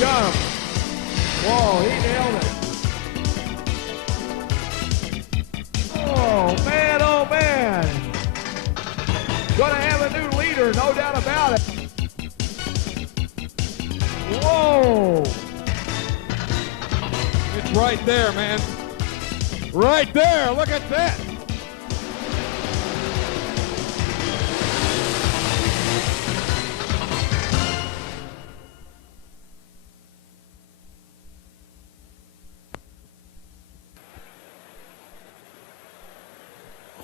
comes. Whoa, he nailed it. Oh, man. Gonna have a new leader, no doubt about it. Whoa. It's right there, man. Right there, look at that.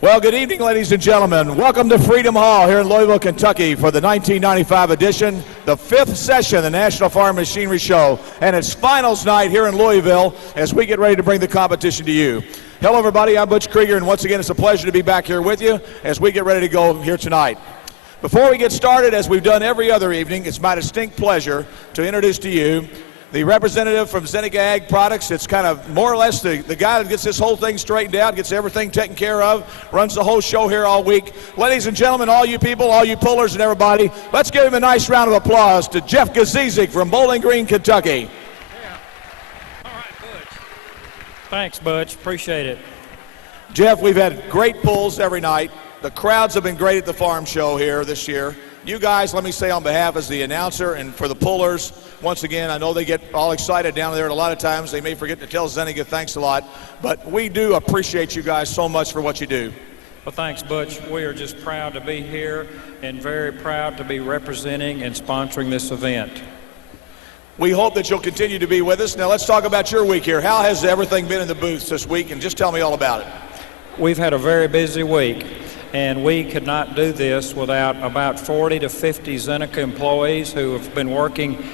Well, good evening, ladies and gentlemen. Welcome to Freedom Hall here in Louisville, Kentucky for the 1995 edition, the fifth session of the National Farm Machinery Show, and it's finals night here in Louisville as we get ready to bring the competition to you. Hello, everybody. I'm Butch Krieger, and once again, it's a pleasure to be back here with you as we get ready to go here tonight. Before we get started, as we've done every other evening, it's my distinct pleasure to introduce to you the representative from Zeneca Ag Products. It's kind of more or less the guy that gets this whole thing straightened out, gets everything taken care of, runs the whole show here all week. Ladies and gentlemen, all you people, all you pullers and everybody, let's give him a nice round of applause to Jeff Gazizik from Bowling Green, Kentucky. Yeah. All right, Butch. Thanks, Butch. Appreciate it. Jeff, we've had great pulls every night. The crowds have been great at the farm show here this year. You guys, let me say on behalf as the announcer and for the pullers, once again, I know they get all excited down there, and a lot of times they may forget to tell Zeneca thanks a lot, but we do appreciate you guys so much for what you do. Well, thanks, Butch. We are just proud to be here and very proud to be representing and sponsoring this event. We hope that you'll continue to be with us. Now let's talk about your week here. How has everything been in the booths this week, and just tell me all about it. We've had a very busy week, and we could not do this without about 40 to 50 Zeneca employees who have been working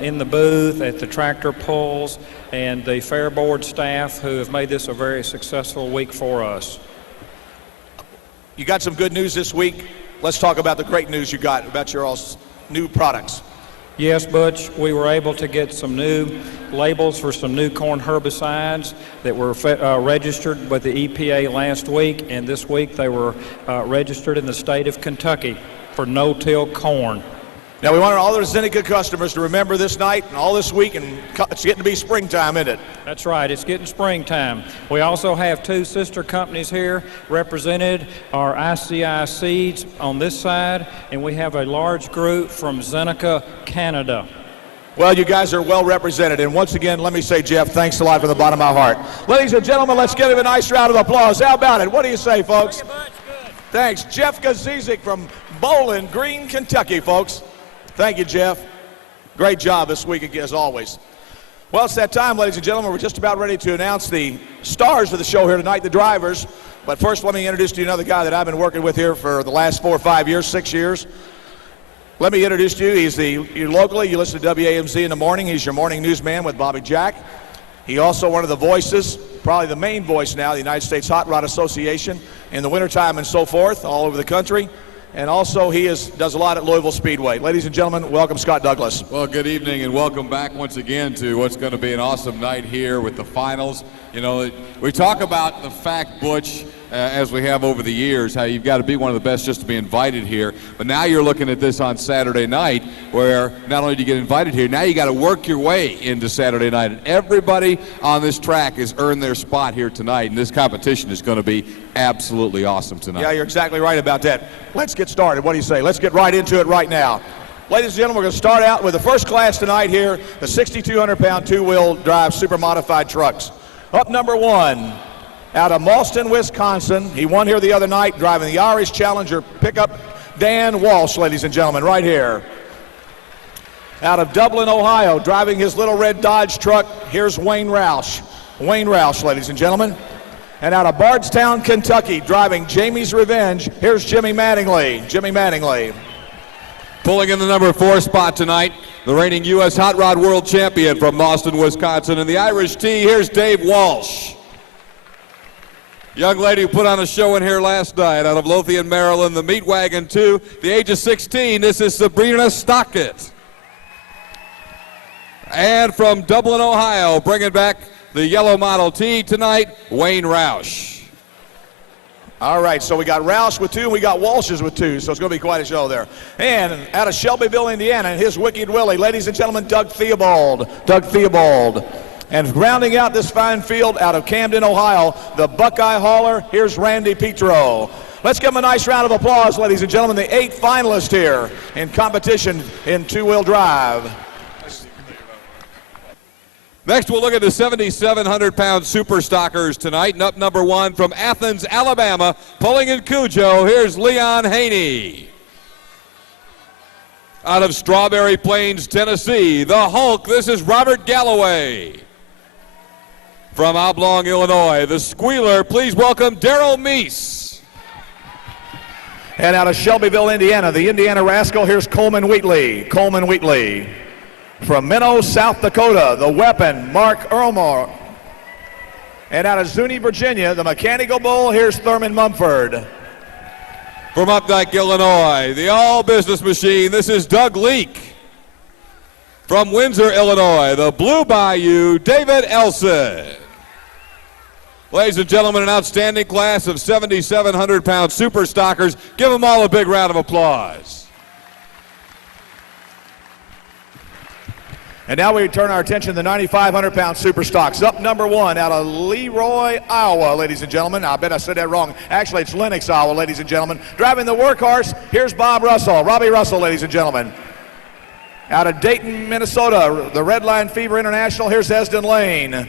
in the booth, at the tractor pulls, and the fair board staff who have made this a very successful week for us. You got some good news this week. Let's talk about the great news you got about your all's new products. Yes, Butch, we were able to get some new labels for some new corn herbicides that were registered with the EPA last week, and this week they were registered in the state of Kentucky for no-till corn. Now we want all our Zeneca customers to remember this night and all this week, and it's getting to be springtime, isn't it? That's right, it's getting springtime. We also have two sister companies here represented, our ICI Seeds on this side, and we have a large group from Zeneca, Canada. Well, you guys are well represented, and once again, let me say, Jeff, thanks a lot from the bottom of my heart. Ladies and gentlemen, let's give him a nice round of applause. How about it? What do you say, folks? Thanks. Jeff Gazizik from Bowling Green, Kentucky, folks. Thank you, Jeff. Great job this week, as always. Well, it's that time, ladies and gentlemen. We're just about ready to announce the stars of the show here tonight, the drivers. But first, let me introduce to you another guy that I've been working with here for the last 4 or 5 years, 6 years. Let me introduce to you. He's locally, you listen to WAMZ in the morning. He's your morning newsman with Bobby Jack. He also one of the voices, probably the main voice now, the United States Hot Rod Association in the wintertime and so forth, all over the country. And also he does a lot at Louisville Speedway. Ladies and gentlemen, welcome Scott Douglas. Well, good evening and welcome back once again to what's going to be an awesome night here with the finals. You know, we talk about the fact, Butch, as we have over the years, how you've got to be one of the best just to be invited here. But now you're looking at this on Saturday night, where not only do you get invited here, now you got to work your way into Saturday night. And everybody on this track has earned their spot here tonight, and this competition is going to be absolutely awesome tonight. Yeah, you're exactly right about that. Let's get started. What do you say? Let's get right into it right now. Ladies and gentlemen, we're going to start out with the first class tonight here, the 6,200-pound two-wheel drive super modified trucks. Up number one, out of Malston, Wisconsin. He won here the other night driving the Irish Challenger pickup. Dan Walsh, ladies and gentlemen, right here. Out of Dublin, Ohio, driving his little red Dodge truck, here's Wayne Roush. Wayne Roush, ladies and gentlemen. And out of Bardstown, Kentucky, driving Jamie's Revenge, here's Jimmy Mattingly. Jimmy Mattingly. Pulling in the number 4 spot tonight, the reigning U.S. Hot Rod World Champion from Malston, Wisconsin. And the Irish T, here's Dave Walsh. Young lady who put on a show in here last night out of Lothian, Maryland, the Meat Wagon 2, the age of 16, this is Sabrina Stockett. And from Dublin, Ohio, bringing back the yellow Model T tonight, Wayne Roush. All right, so we got Roush with 2, and we got Walsh's with 2, so it's going to be quite a show there. And out of Shelbyville, Indiana, and his Wicked Willie, ladies and gentlemen, Doug Theobald. Doug Theobald. And rounding out this fine field out of Camden, Ohio, the Buckeye Hauler, here's Randy Petro. Let's give him a nice round of applause, ladies and gentlemen, the 8 finalists here in competition in two-wheel drive. Next, we'll look at the 7,700-pound super stockers tonight. And up number 1 from Athens, Alabama, pulling in Cujo, here's Leon Haney. Out of Strawberry Plains, Tennessee, the Hulk, this is Robert Galloway. From Oblong, Illinois, the Squealer, please welcome Daryl Meese. And out of Shelbyville, Indiana, the Indiana Rascal, here's Coleman Wheatley. Coleman Wheatley. From Minnow, South Dakota, the Weapon, Mark Earlmore. And out of Zuni, Virginia, the Mechanical Bull, here's Thurman Mumford. From Updike, Illinois, the all-business machine, this is Doug Leake. From Windsor, Illinois, the Blue Bayou, David Elson. Ladies and gentlemen, an outstanding class of 7,700-pound super stockers. Give them all a big round of applause. And now we turn our attention to the 9,500-pound super stocks. Up number 1 out of Leroy, Iowa, ladies and gentlemen. I bet I said that wrong. Actually, it's Lenox, Iowa, ladies and gentlemen. Driving the workhorse, here's Bob Russell. Robbie Russell, ladies and gentlemen. Out of Dayton, Minnesota, the Redline Fever International, here's Esden Lane.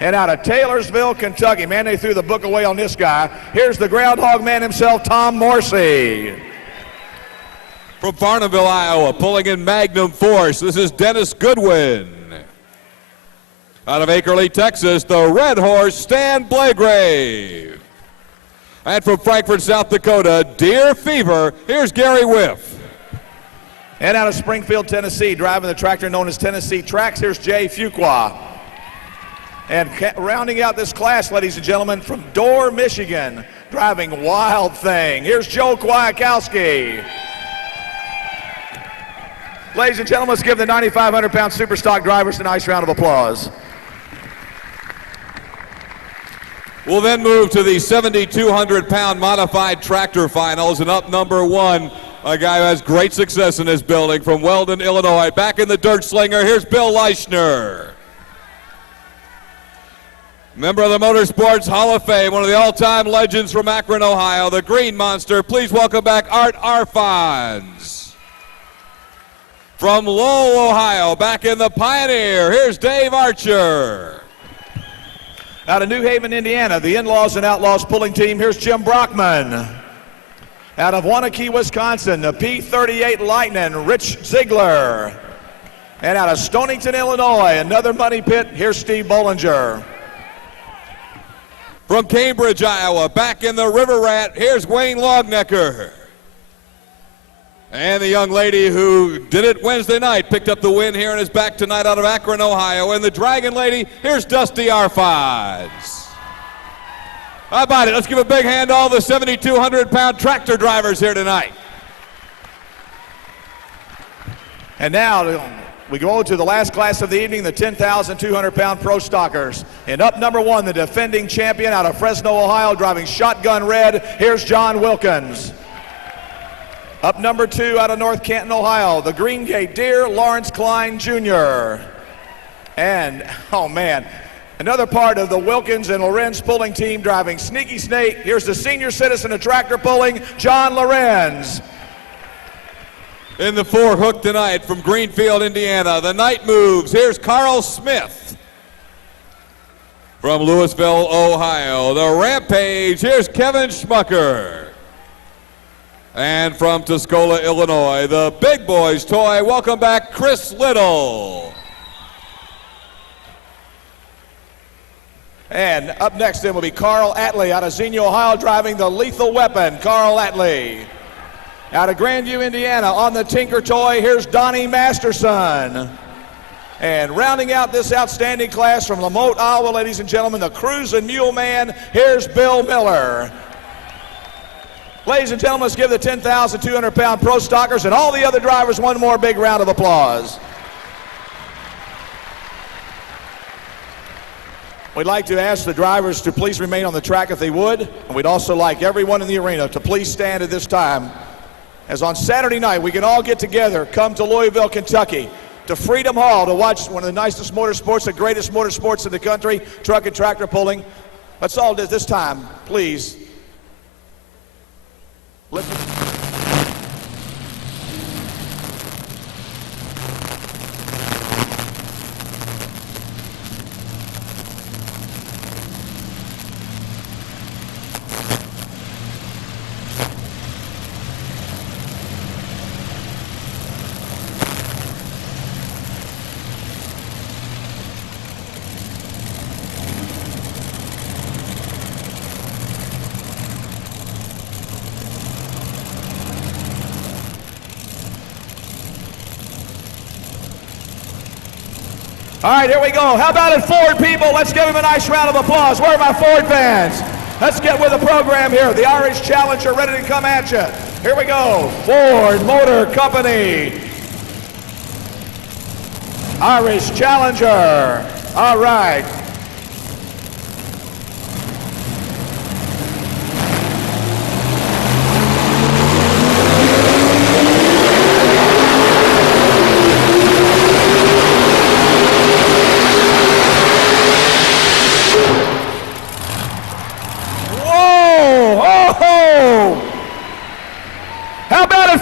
And out of Taylorsville, Kentucky, man, they threw the book away on this guy. Here's the Groundhog Man himself, Tom Morsey. From Farnhamville, Iowa, pulling in Magnum Force, this is Dennis Goodwin. Out of Akerley, Texas, the Red Horse, Stan Blagrave. And from Frankfort, South Dakota, Deer Fever, here's Gary Whiff. And out of Springfield, Tennessee, driving the tractor known as Tennessee Tracks, here's Jay Fuqua. And rounding out this class, ladies and gentlemen, from Dorr, Michigan, driving Wild Thing, here's Joe Kwiatkowski. Ladies and gentlemen, let's give the 9,500-pound super stock drivers a nice round of applause. We'll then move to the 7,200-pound modified tractor finals, and up number 1, a guy who has great success in this building from Weldon, Illinois. Back in the dirt slinger, here's Bill Leischner. Member of the Motorsports Hall of Fame, one of the all-time legends from Akron, Ohio, the Green Monster. Please welcome back Art Arfons. From Lowell, Ohio, back in the Pioneer, here's Dave Archer. Out of New Haven, Indiana, the In-Laws and Outlaws pulling team, here's Jim Brockman. Out of Waunakee, Wisconsin, the P-38 Lightning, Rich Ziegler. And out of Stonington, Illinois, another money pit, here's Steve Bollinger. From Cambridge, Iowa, back in the River Rat, here's Wayne Lognecker. And the young lady who did it Wednesday night picked up the win here and is back tonight out of Akron, Ohio. And the Dragon Lady, here's Dusty Arfons. How about it? Let's give a big hand to all the 7,200-pound tractor drivers here tonight. And now we go to the last class of the evening, the 10,200-pound pro stockers. And up number 1, the defending champion out of Fresno, Ohio, driving shotgun red, here's John Wilkins. Up number 2 out of North Canton, Ohio, the Green Gate Deer, Lawrence Klein Jr. And, oh man, another part of the Wilkins and Lorenz pulling team driving Sneaky Snake. Here's the senior citizen of tractor pulling, John Lorenz. In the 4 hook tonight from Greenfield, Indiana, the Night Moves, here's Carl Smith. From Louisville, Ohio, the Rampage, here's Kevin Schmucker. And from Tuscola, Illinois, the Big Boys Toy, welcome back Chris Little. And up next then will be Carl Atley out of Xenia, Ohio, driving the Lethal Weapon, Carl Atley. Out of Grandview, Indiana, on the Tinker Toy, here's Donnie Masterson. And rounding out this outstanding class from Lamotte, Iowa, ladies and gentlemen, the Cruisin' Mule Man, here's Bill Miller. Ladies and gentlemen, let's give the 10,200-pound pro stockers and all the other drivers one more big round of applause. We'd like to ask the drivers to please remain on the track if they would, and we'd also like everyone in the arena to please stand at this time, as on Saturday night we can all get together, come to Louisville, Kentucky, to Freedom Hall to watch one of the nicest motorsports, the greatest motorsports in the country, truck and tractor pulling. Let's all at this time, please. All right, here we go. How about it, Ford people? Let's give them a nice round of applause. Where are my Ford fans? Let's get with the program here. The Irish Challenger ready to come at you. Here we go. Ford Motor Company. Irish Challenger. All right.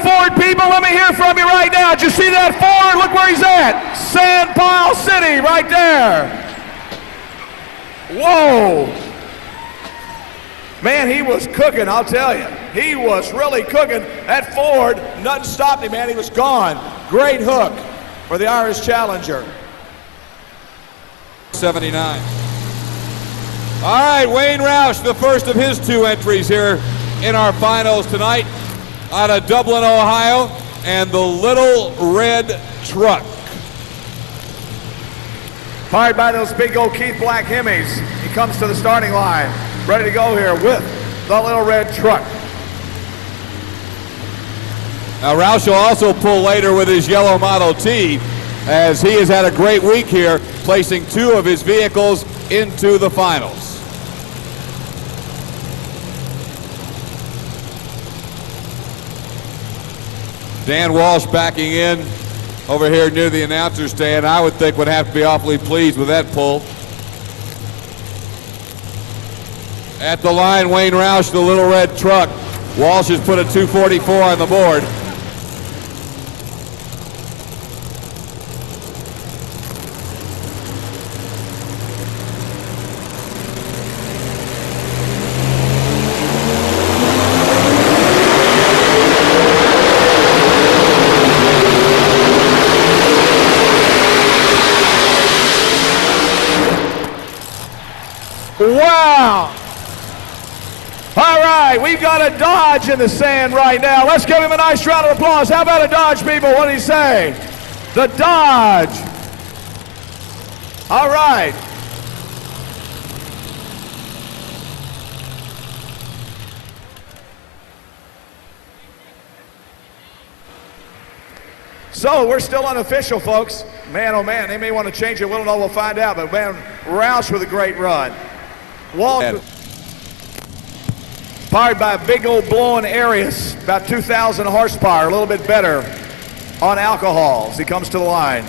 Ford people, let me hear from you right now. Did you see that Ford? Look where he's at. Sandpile City right there. Whoa. Man, he was cooking, I'll tell you. He was really cooking. That Ford, nothing stopped him, man. He was gone. Great hook for the Irish Challenger. 79. All right, Wayne Roush, the first of his two entries here in our finals tonight, out of Dublin, Ohio, and the Little Red Truck. Fired by those big old Keith Black Hemis. He comes to the starting line, ready to go here with the Little Red Truck. Now Roush will also pull later with his yellow Model T, as he has had a great week here, placing two of his vehicles into the finals. Dan Walsh backing in over here near the announcer stand, I would think would have to be awfully pleased with that pull. At the line, Wayne Roush, the Little Red Truck. Walsh has put a 244 on the board. Wow! All right, we've got a Dodge in the sand right now. Let's give him a nice round of applause. How about a Dodge, people? What do you say? The Dodge. All right. So we're still unofficial, folks. Man, oh man, they may want to change it. We don't know. We'll find out. But man, Roush with a great run. Walsh powered by a big old blowing Arius, about 2,000 horsepower, a little bit better on alcohol as he comes to the line.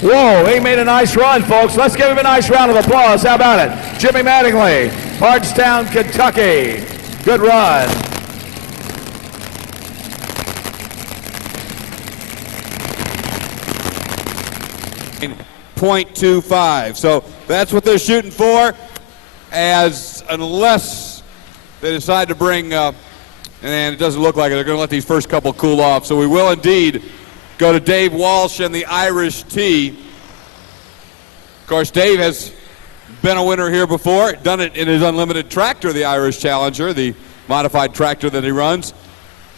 Whoa, he made a nice run, folks. Let's give him a nice round of applause. How about it? Jimmy Mattingly, Bardstown, Kentucky. Good run. .25. So that's what they're shooting for, as unless they decide to bring, and it doesn't look like it, they're going to let these first couple cool off. So we will indeed go to Dave Walsh and the Irish T course, Dave has been a winner here before, done it in his unlimited tractor, the Irish Challenger, the modified tractor that he runs.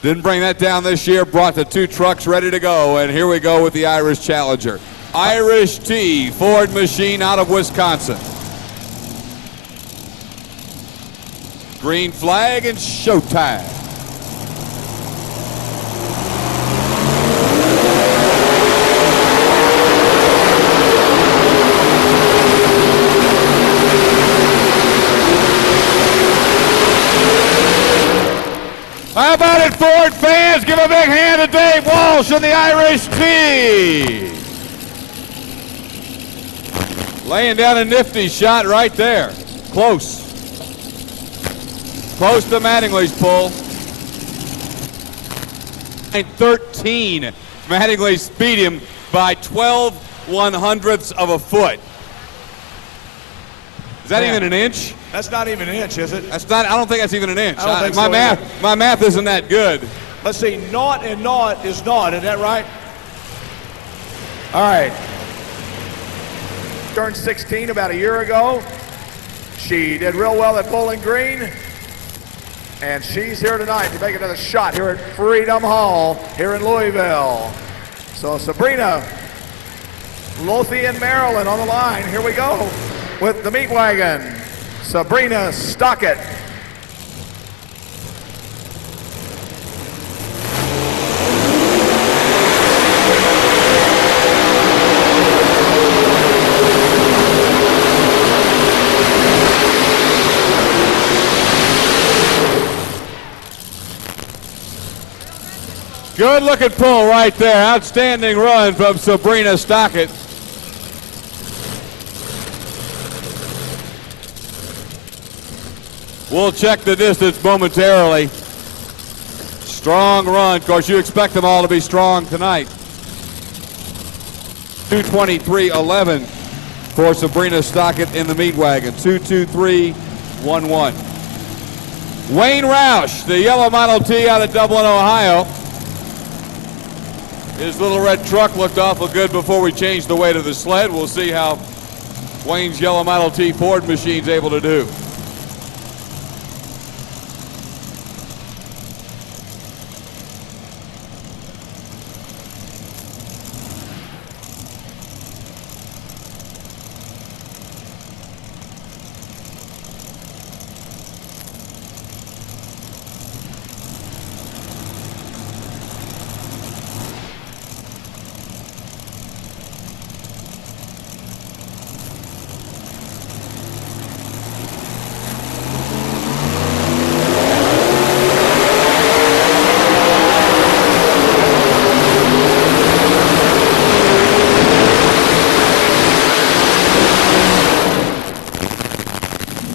Didn't bring that down this year, brought the 2 trucks ready to go, and here we go with the Irish Challenger. Irish T Ford machine out of Wisconsin. Green flag and showtime. How about it, Ford fans? Give a big hand to Dave Walsh and the Irish T. Laying down a nifty shot right there. Close. Close to Mattingly's pull. 13. Mattingly beat him by 12/100ths of a foot. Is that even an inch? That's not even an inch, is it? That's not. I don't think that's even an inch. I don't think so either. My math isn't that good. Let's see, naught and naught is naught, isn't that right? All right. Turned 16 about a year ago. She did real well at Bowling Green. And she's here tonight to make another shot here at Freedom Hall here in Louisville. So Sabrina Lothian, Maryland on the line. Here we go with the meat wagon. Sabrina Stockett. Good looking pull right there. Outstanding run from Sabrina Stockett. We'll check the distance momentarily. Strong run. Of course, you expect them all to be strong tonight. 2:23.11 for Sabrina Stockett in the meat wagon. 2:23.11. Wayne Roush, the yellow Model T out of Dublin, Ohio. His little red truck looked awful good before we changed the weight of the sled. We'll see how Wayne's yellow Model T Ford machine's able to do.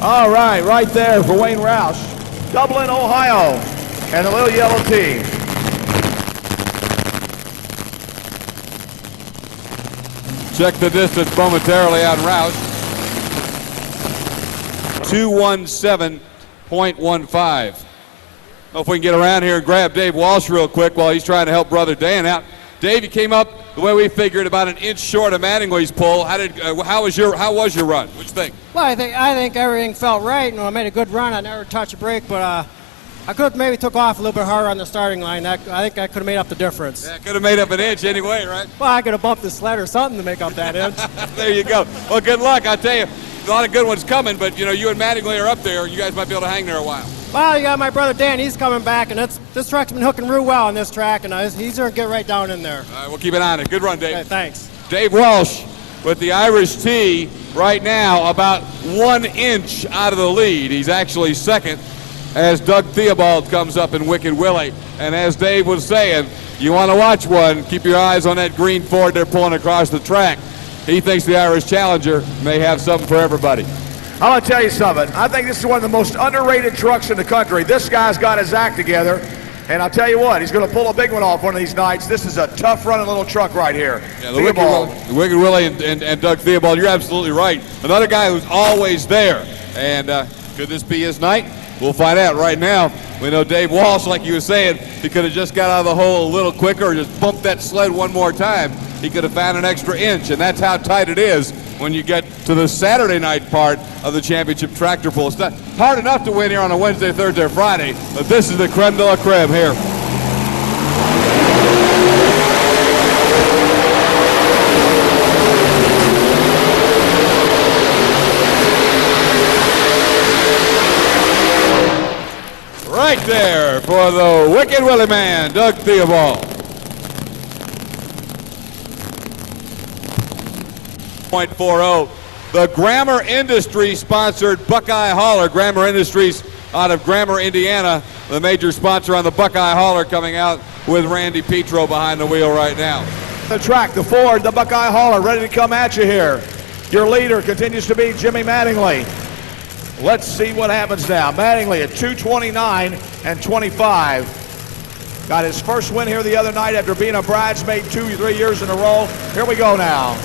All right there for Wayne Roush. Dublin, Ohio, and the little yellow T. Check the distance momentarily on Roush. 2:17.15. Know if we can get around here and grab Dave Walsh real quick while he's trying to help brother Dan out. Dave, you came up the way we figured, about an inch short of Mattingly's pull. How was your run? What you think? Well, I think everything felt right. I made a good run. I never touched a brake, but I could have maybe took off a little bit harder on the starting line. I think I could have made up the difference. Yeah, could have made up an inch anyway, right? Well, I could have bumped the sled or something to make up that inch. There you go. Well, good luck. I'll tell you, a lot of good ones coming, but you and Mattingly are up there. You guys might be able to hang there a while. Well, you got my brother Dan. He's coming back, and this truck's been hooking real well on this track, and he's going to get right down in there. All right, we'll keep it on it. Good run, Dave. Okay, thanks. Dave Walsh with the Irish T right now about 1 inch out of the lead. He's actually second as Doug Theobald comes up in Wicked Willie. And as Dave was saying, you want to watch one, keep your eyes on that green Ford they're pulling across the track. He thinks the Irish Challenger may have something for everybody. I'm going to tell you something. I think this is one of the most underrated trucks in the country. This guy's got his act together. And I'll tell you what, he's going to pull a big one off one of these nights. This is a tough-running little truck right here. Yeah, the Wicked Willie and Doug Theobald, you're absolutely right. Another guy who's always there. And could this be his night? We'll find out right now. We know Dave Walsh, like you were saying, he could have just got out of the hole a little quicker or just bumped that sled one more time. he could have found an extra inch, and that's how tight it is when you get to the Saturday night part of the championship tractor pull. It's not hard enough to win here on a Wednesday, Thursday, or Friday, but this is the creme de la creme here. Right there for the Wicked Willie Man, Doug Theobald. .40. The Grammar Industries sponsored Buckeye Hauler. Grammar Industries out of Grammar, Indiana, the major sponsor on the Buckeye Hauler, coming out with Randy Petro behind the wheel right now. The track, the Ford, the Buckeye Hauler, ready to come at you here. Your leader continues to be Jimmy Mattingly. Let's see what happens now. Mattingly at 2:29 and 25. Got his first win here the other night after being a bridesmaid 2-3 years in a row. Here we go now.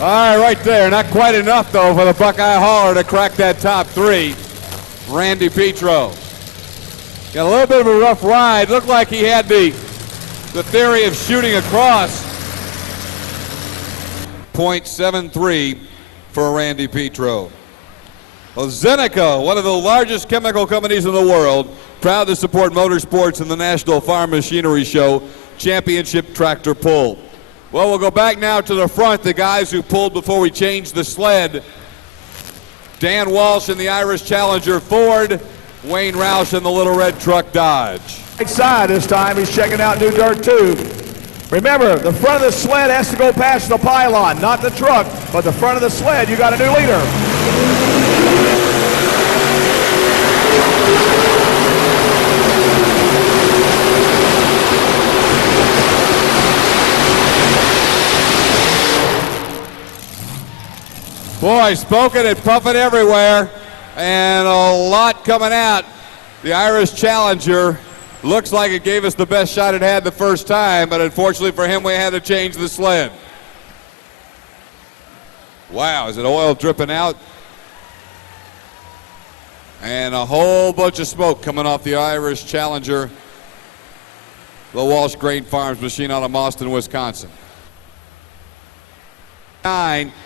All right, right there. Not quite enough, though, for the Buckeye Hauler to crack that top three. Randy Petro. Got a little bit of a rough ride. Looked like he had the theory of shooting across. .73 for Randy Petro. Well, Zeneca, one of the largest chemical companies in the world, proud to support motorsports in the National Farm Machinery Show Championship Tractor Pull. Well, we'll go back now to the front, the guys who pulled before we changed the sled. Dan Walsh in the Irish Challenger Ford, Wayne Roush in the Little Red Truck Dodge. Right side this time, he's checking out new dirt too. Remember, the front of the sled has to go past the pylon, not the truck, but the front of the sled, you got a new leader. Boy, smoking and puffing everywhere, and a lot coming out. The Irish Challenger looks like it gave us the best shot it had the first time, but unfortunately for him, we had to change the sled. Wow, is it oil dripping out? And a whole bunch of smoke coming off the Irish Challenger, the Walsh Grain Farms machine out of Mauston, Wisconsin.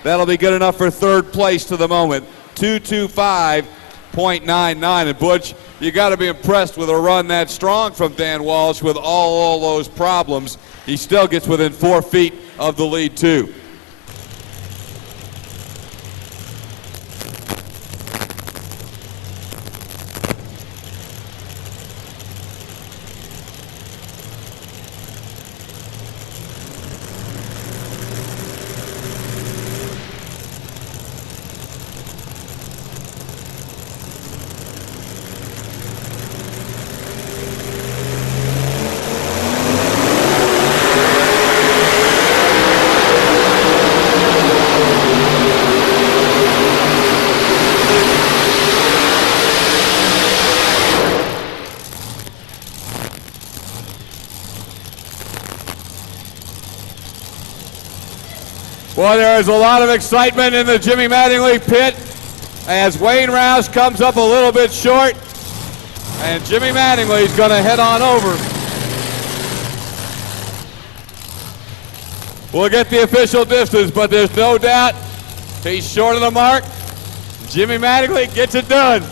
That'll be good enough for third place to the moment. 2:25.99. And Butch, you got to be impressed with a run that strong from Dan Walsh with all those problems. He still gets within 4 feet of the lead too. Well, there's a lot of excitement in the Jimmy Mattingly pit as Wayne Roush comes up a little bit short, and Jimmy Mattingly's going to head on over. We'll get the official distance, but there's no doubt he's short of the mark. Jimmy Mattingly gets it done,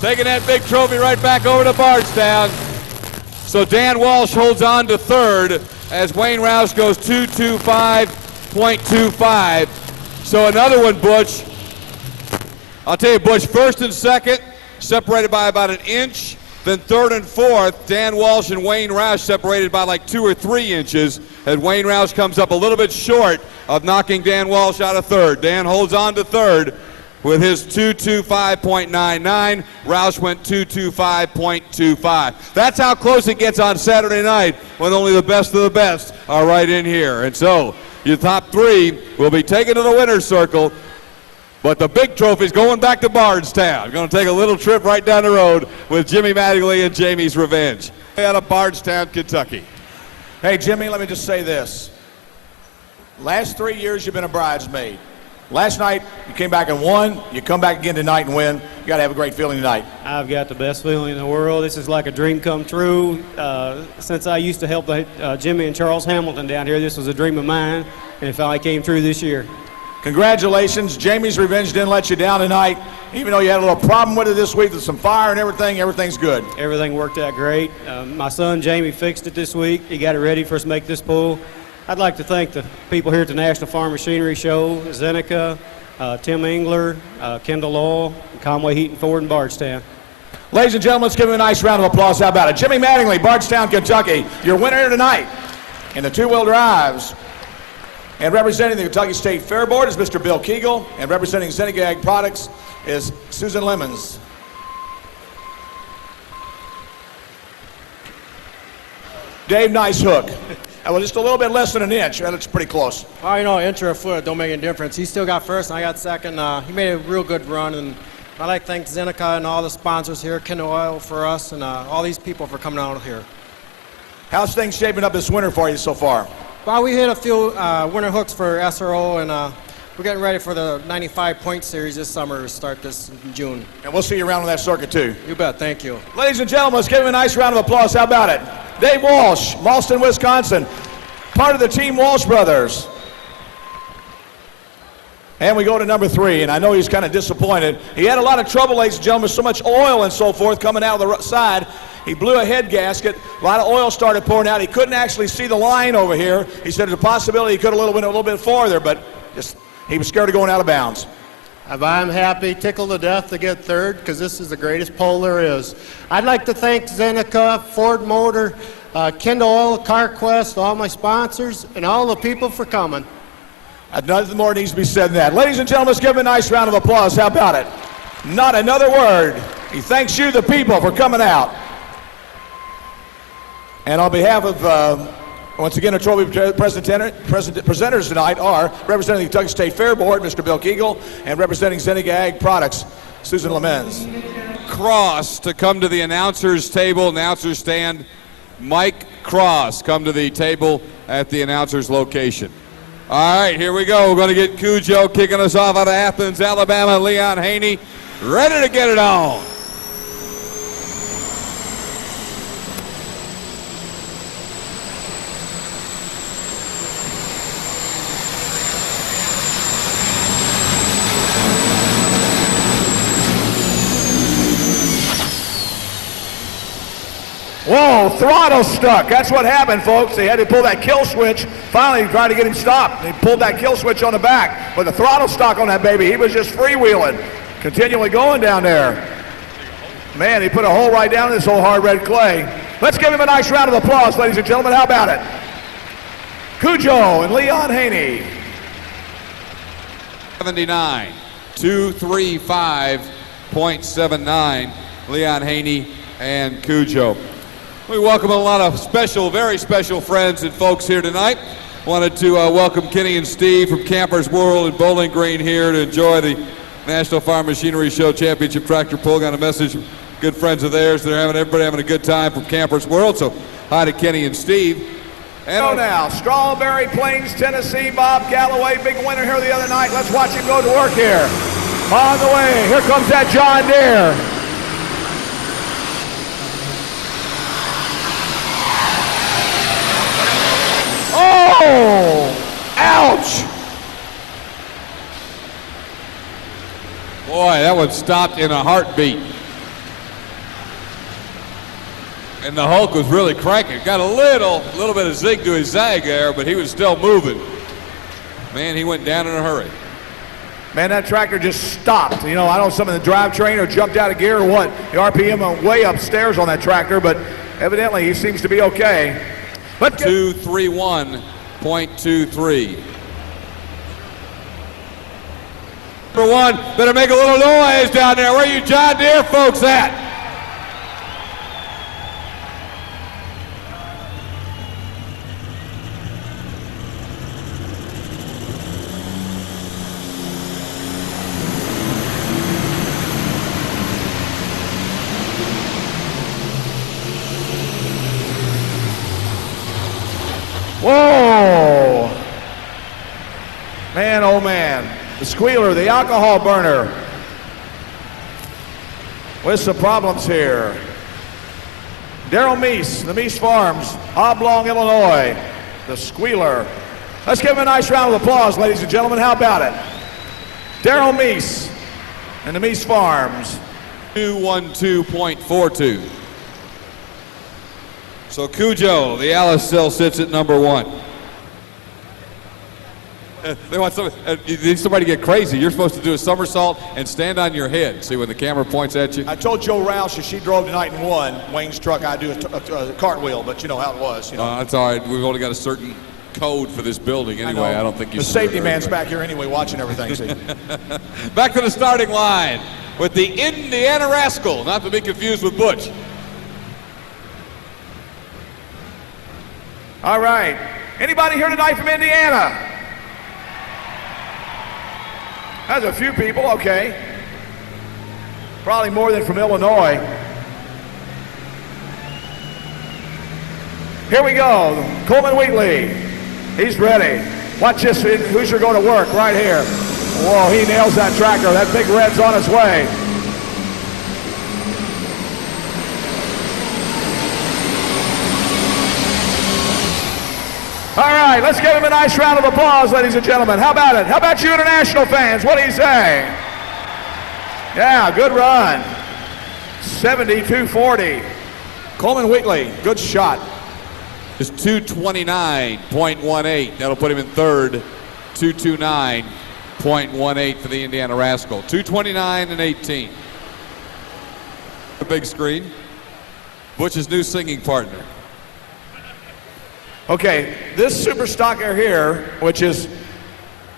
taking that big trophy right back over to Bardstown. So Dan Walsh holds on to third as Wayne Roush goes 2:25.25. So another one, Butch. I'll tell you, Butch, first and second, separated by about an inch. Then third and fourth, Dan Walsh and Wayne Roush separated by like 2 or 3 inches. And Wayne Roush comes up a little bit short of knocking Dan Walsh out of third. Dan holds on to third with his 2:25.99. Roush went 2:25.25. That's how close it gets on Saturday night when only the best of the best are right in here. And so your top 3 will be taken to the winner's circle, but the big trophy's going back to Bardstown. Going to take a little trip right down the road with Jimmy Mattingly and Jamie's Revenge out of Bardstown, Kentucky. Hey, Jimmy, let me just say this. Last 3 years you've been a bridesmaid. Last night you came back and won. You come back again tonight and win. You got to have a great feeling tonight. I've got the best feeling in the world. This is like a dream come true. Since I used to help Jimmy and Charles Hamilton down here, this was a dream of mine, and it finally came true this year. Congratulations. Jamie's Revenge didn't let you down tonight. Even though you had a little problem with it this week with some fire and everything, everything's good. Everything worked out great. My son Jamie fixed it this week. He got it ready for us to make this pool. I'd like to thank the people here at the National Farm Machinery Show, Zeneca, Tim Engler, Kendall Law, Conway Heaton Ford, and Bardstown. Ladies and gentlemen, let's give him a nice round of applause. How about it? Jimmy Mattingly, Bardstown, Kentucky, your winner here tonight in the two-wheel drives. And representing the Kentucky State Fair Board is Mr. Bill Kegel, and representing Zeneca Ag Products is Susan Lemons. Dave, nice hook. Well, just a little bit less than an inch. That's pretty close. Oh, you know, inch or a foot don't make any difference. He still got first, and I got second. He made a real good run, and I'd like to thank Zeneca and all the sponsors here, Kindle Oil for us, and all these people for coming out here. How's things shaping up this winter for you so far? Well, we hit a few winter hooks for SRO, and we're getting ready for the 95 point series this summer to start this in June. And we'll see you around on that circuit, too. You bet. Thank you. Ladies and gentlemen, let's give him a nice round of applause. How about it? Dave Walsh, Malston, Wisconsin, part of the Team Walsh Brothers. And we go to number 3, and I know he's kind of disappointed. He had a lot of trouble, ladies and gentlemen, so much oil and so forth coming out of the side. He blew a head gasket. A lot of oil started pouring out. He couldn't actually see the line over here. He said there's a possibility he could have went a little bit farther, but just he was scared of going out of bounds. I'm happy, tickled to death to get third, because this is the greatest pole there is. I'd like to thank Zeneca, Ford Motor, Kindle Oil, CarQuest, all my sponsors, and all the people for coming. Nothing more needs to be said than that. Ladies and gentlemen, let's give him a nice round of applause. How about it? Not another word. He thanks you, the people, for coming out. And on behalf of, once again, our trophy presenters tonight are representing the Kentucky State Fair Board, Mr. Bill Kegel, and representing Zeneca Ag Products, Susan Lemens. Cross to come to the announcer's table, announcer stand. Mike Cross, come to the table at the announcer's location. All right, here we go. We're going to get Cujo kicking us off out of Athens, Alabama. Leon Haney ready to get it on. Whoa, throttle stuck. That's what happened, folks. They had to pull that kill switch. Finally, tried to get him stopped. They pulled that kill switch on the back. But the throttle stuck on that baby. He was just freewheeling, continually going down there. Man, he put a hole right down in this old hard red clay. Let's give him a nice round of applause, ladies and gentlemen. How about it? Cujo and Leon Haney. 79, 235.79, Leon Haney and Cujo. We welcome a lot of special, very special friends and folks here tonight. Wanted to welcome Kenny and Steve from Campers World and Bowling Green here to enjoy the National Farm Machinery Show Championship Tractor Pull. Got a message from good friends of theirs. They're everybody having a good time from Campers World. So hi to Kenny and Steve. And go now, Strawberry Plains, Tennessee, Bob Galloway, big winner here the other night. Let's watch him go to work here. On the way, here comes that John Deere. Oh, ouch. Boy, that one stopped in a heartbeat. And the Hulk was really cranking. Got a little bit of zig to his zag there, but he was still moving. Man, he went down in a hurry. Man, that tractor just stopped. You know, I don't know if some of the drivetrain or jumped out of gear or what. The RPM went way upstairs on that tractor, but evidently he seems to be okay. 231.23. Number one, better make a little noise down there. Where are you John Deere folks at? Whoa! Man, oh man. The squealer, the alcohol burner. With some problems here. Daryl Meese, the Meese Farms, Oblong, Illinois. The squealer. Let's give him a nice round of applause, ladies and gentlemen. How about it? Daryl Meese and the Meese Farms. 212.42. So Cujo, the Alice still sits at number 1. They want you need somebody to get crazy. You're supposed to do a somersault and stand on your head. See, when the camera points at you. I told Joe Roush if she drove tonight and won Wayne's truck, I'd do a cartwheel, but you know how it was. You know. That's all right. We've only got a certain code for this building anyway. I don't think you the should. Safety do it man's anyway. back here anyway watching everything. See. Back to the starting line with the Indiana Rascal, not to be confused with Butch. All right. Anybody here tonight from Indiana? That's a few people, okay. Probably more than from Illinois. Here we go. Coleman Wheatley. He's ready. Watch this. Hoosier going to work right here. Whoa, he nails that tractor. That big red's on its way. All right, let's give him a nice round of applause, ladies and gentlemen. How about it? How about you international fans? What do you say? Yeah, good run. 72-40. Coleman Wheatley, good shot. Is 229.18. That'll put him in third. 229.18 for the Indiana Rascal. 229 and 18. The big screen. Butch's new singing partner. Okay, this super stocker here, which is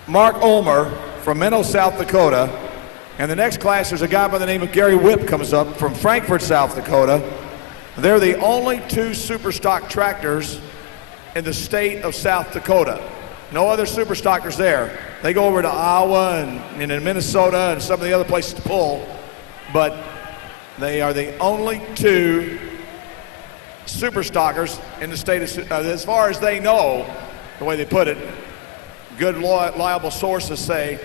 Mark Ulmer from Minnow, South Dakota. And the next class, there's a guy by the name of Gary Whipp comes up from Frankfort, South Dakota. They're the only 2 super stock tractors in the state of South Dakota. No other super stockers there. They go over to Iowa and in Minnesota and some of the other places to pull, but they are the only 2 super stockers in the state of, as far as they know, the way they put it. Good reliable sources say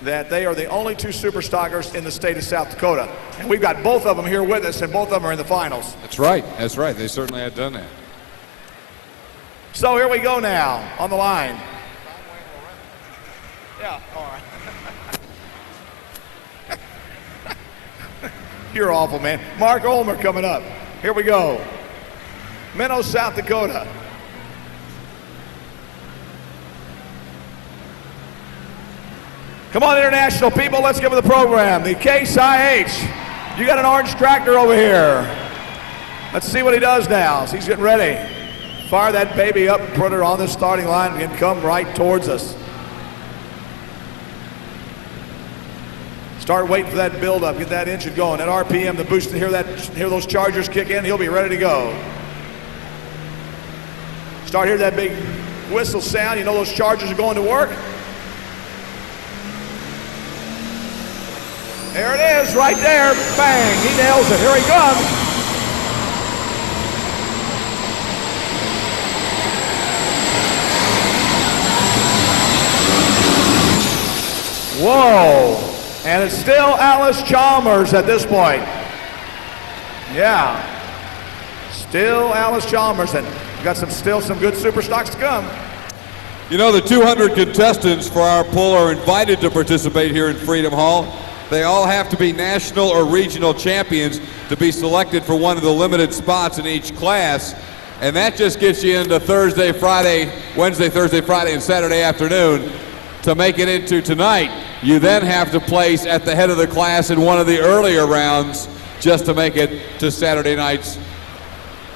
that they are the only 2 super stockers in the state of South Dakota. And we've got both of them here with us, and both of them are in the finals. That's right. That's right. They certainly had done that. So here we go now on the line. Yeah, all right. You're awful, man. Mark Ulmer coming up. Here we go. Minnow, South Dakota. Come on, international people, let's give it the program. The Case IH. You got an orange tractor over here. Let's see what he does now. So he's getting ready. Fire that baby up, put her on the starting line, and come right towards us. Start waiting for that build up, get that engine going. That RPM, the boost, hear those chargers kick in, he'll be ready to go. Start hearing that big whistle sound, you know those chargers are going to work. There it is, right there, bang, he nails it, here he comes. Whoa. And it's still Alice Chalmers at this point. Yeah. Still Alice Chalmers. And we've got still some good super stocks to come. You know, the 200 contestants for our poll are invited to participate here in Freedom Hall. They all have to be national or regional champions to be selected for one of the limited spots in each class. And that just gets you into Thursday, Friday, Wednesday, Thursday, Friday, and Saturday afternoon. To make it into tonight, you then have to place at the head of the class in one of the earlier rounds just to make it to Saturday night's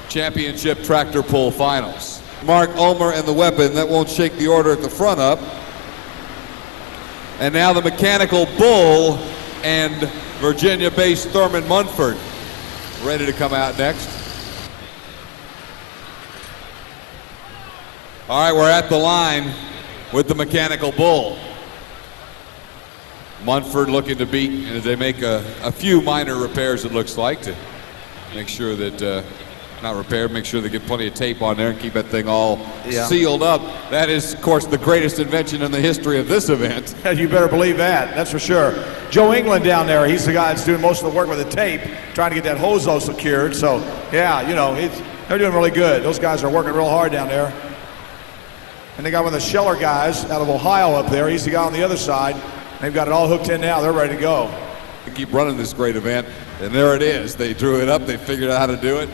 championship tractor pull finals. Mark Ulmer and the weapon, that won't shake the order at the front up. And now the mechanical bull and Virginia-based Thurman Munford ready to come out next. All right, we're at the line with the mechanical bull. Munford looking to beat as they make a few minor repairs, it looks like, to make sure that not repaired, make sure they get plenty of tape on there and keep that thing all sealed up. That is, of course, the greatest invention in the history of this event. You better believe that, that's for sure. Joe England down there, he's the guy that's doing most of the work with the tape, trying to get that hose secured. So, yeah, you know, they're doing really good. Those guys are working real hard down there. And they got one of the Scheller guys out of Ohio up there. He's the guy on the other side. They've got it all hooked in now. They're ready to go. They keep running this great event, and there it is. They drew it up. They figured out how to do it,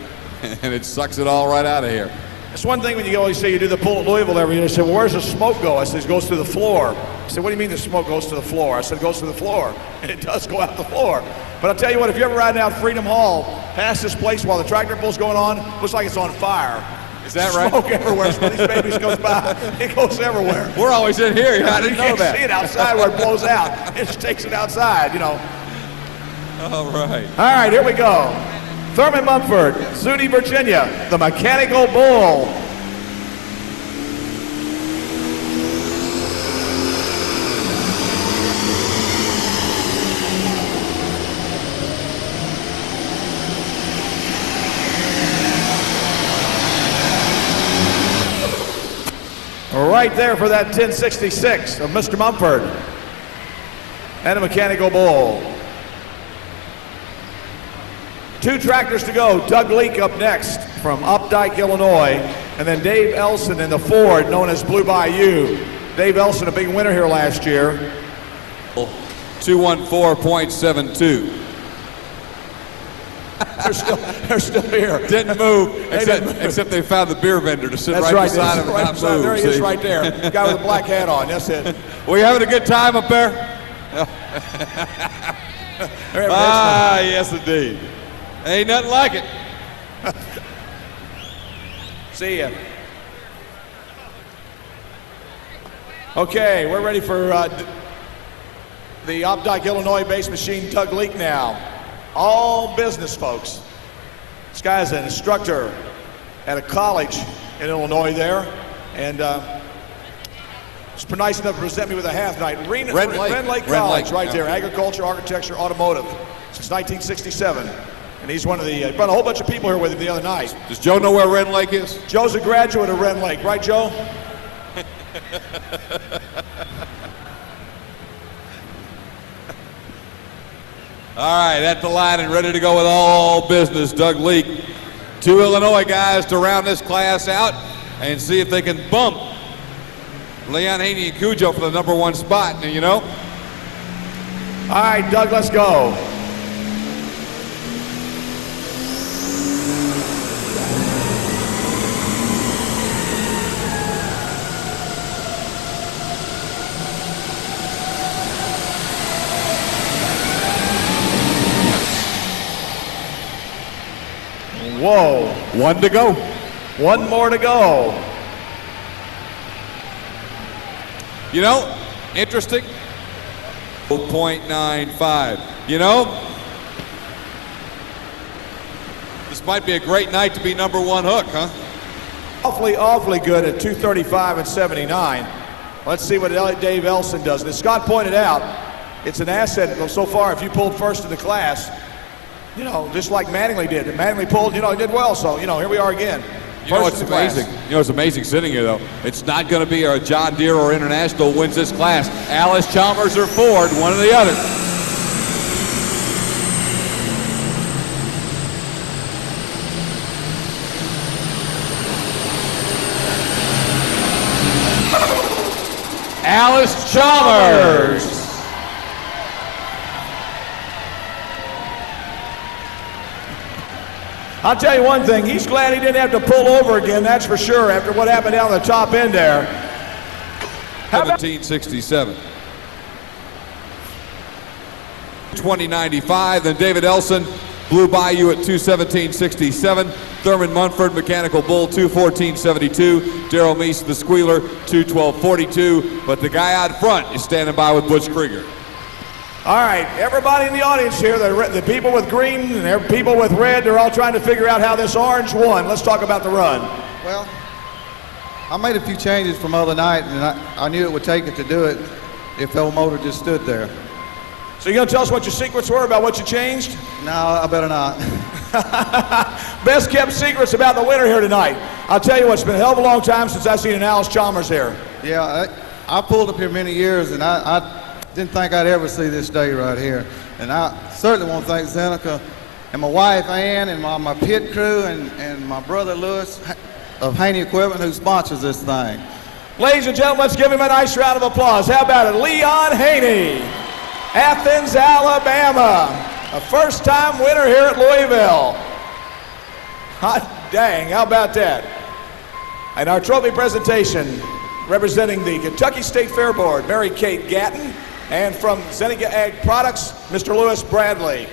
and it sucks it all right out of here. It's one thing when you always say you do the pull at Louisville every year. They say, well, where's the smoke go? I said, it goes through the floor. I said, what do you mean the smoke goes to the floor? I said, it goes to the floor. And it does go out the floor. But I'll tell you what, if you're ever riding out Freedom Hall past this place while the tractor pull's going on, looks like it's on fire. Is that right? Smoke everywhere. So when these babies goes by, it goes everywhere. We're always in here. I didn't know You that. can't see it outside where it blows out. It just takes it outside, you know. All right. All right, here we go. Thurman Mumford, Zuni, Virginia, the Mechanical Bull. Right there for that 1066 of Mr. Mumford and a Mechanical Bull. 2 tractors to go. Doug Leake up next from Updike, Illinois, and then Dave Elson in the Ford known as Blue Bayou. Dave Elson, a big winner here last year. 214.72. They're still here. Didn't move, except they found the beer vendor to sit right beside him and not move. There he is right there. The guy with the black hat on, that's it. Were you having a good time up there? Yes indeed. Ain't nothing like it. See ya. Okay, we're ready for the Updike, Illinois-based machine, Doug Leake now. All business, folks. This guy's an instructor at a college in Illinois there, and it's nice enough to present me with a half night. Rend Lake College, right there. Agriculture, architecture, automotive, since 1967. And he's one of the, brought a whole bunch of people here with him the other night. Does Joe know where Rend Lake is? Joe's a graduate of Rend Lake, right, Joe? All right, at the line and ready to go with all business, Doug Leake. 2 Illinois guys to round this class out and see if they can bump Leon Haney and Cujo for the #1 spot, you know? All right, Doug, let's go. Whoa. 1 to go. 1 more to go. You know, interesting. 0.95. You know, this might be a great night to be #1 hook, huh? Awfully good at 235 and 79. Let's see what Dave Elson does. And as Scott pointed out, it's an asset so far if you pulled first in the class. You know, just like Mattingly did. And Mattingly pulled, you know, he did well. So, you know, here we are again. You know what's amazing? You know what's amazing sitting here, though? It's not going to be a John Deere or International wins this class. Alice Chalmers or Ford, one or the other. Alice Chalmers. I'll tell you one thing, he's glad he didn't have to pull over again, that's for sure, after what happened down the top end there. 1767. 2095, then David Elson, Blue Bayou at 217.67. Thurman Munford, Mechanical Bull, 214.72. Darrell Meese, the Squealer, 212.42. But the guy out front is standing by with Butch Krieger. All right, everybody in the audience here, the people with green and the people with red, they're all trying to figure out how this orange won. Let's talk about the run. Well, I made a few changes from other night, and I knew it would take it to do it if the old motor just stood there. So you gonna tell us what your secrets were about what you changed? No, I better not. Best kept secrets about the winner here tonight. I'll tell you what, it's been a hell of a long time since I've seen an Alice Chalmers here. Yeah, I pulled up here many years, and I didn't think I'd ever see this day right here. And I certainly want to thank Zeneca and my wife, Ann, and my pit crew, and my brother, Lewis, of Haney Equipment, who sponsors this thing. Ladies and gentlemen, let's give him a nice round of applause. How about it? Leon Haney, Athens, Alabama. A first-time winner here at Louisville. Hot dang, how about that? And our trophy presentation, representing the Kentucky State Fair Board, Mary Kate Gatton, and from Zeneca Ag Products, Mr. Lewis Bradley.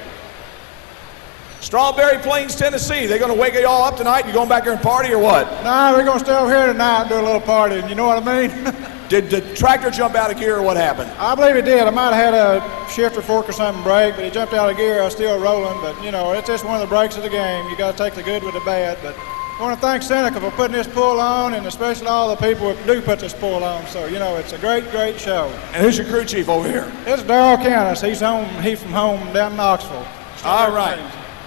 Strawberry Plains, Tennessee, they gonna wake you all up tonight? You going back there and party or what? Nah, we're gonna stay over here tonight and do a little partying, you know what I mean? Did the tractor jump out of gear or what happened? I believe it did. I might have had a shifter fork or something break, but he jumped out of gear. I was still rolling, but you know, it's just one of the breaks of the game. You gotta take the good with the bad, but I want to thank Zeneca for putting this pull on, and especially all the people who do put this pull on. So, you know, it's a great, great show. And who's your crew chief over here? It's Darrell Canis. He's from home down in Knoxville. All right.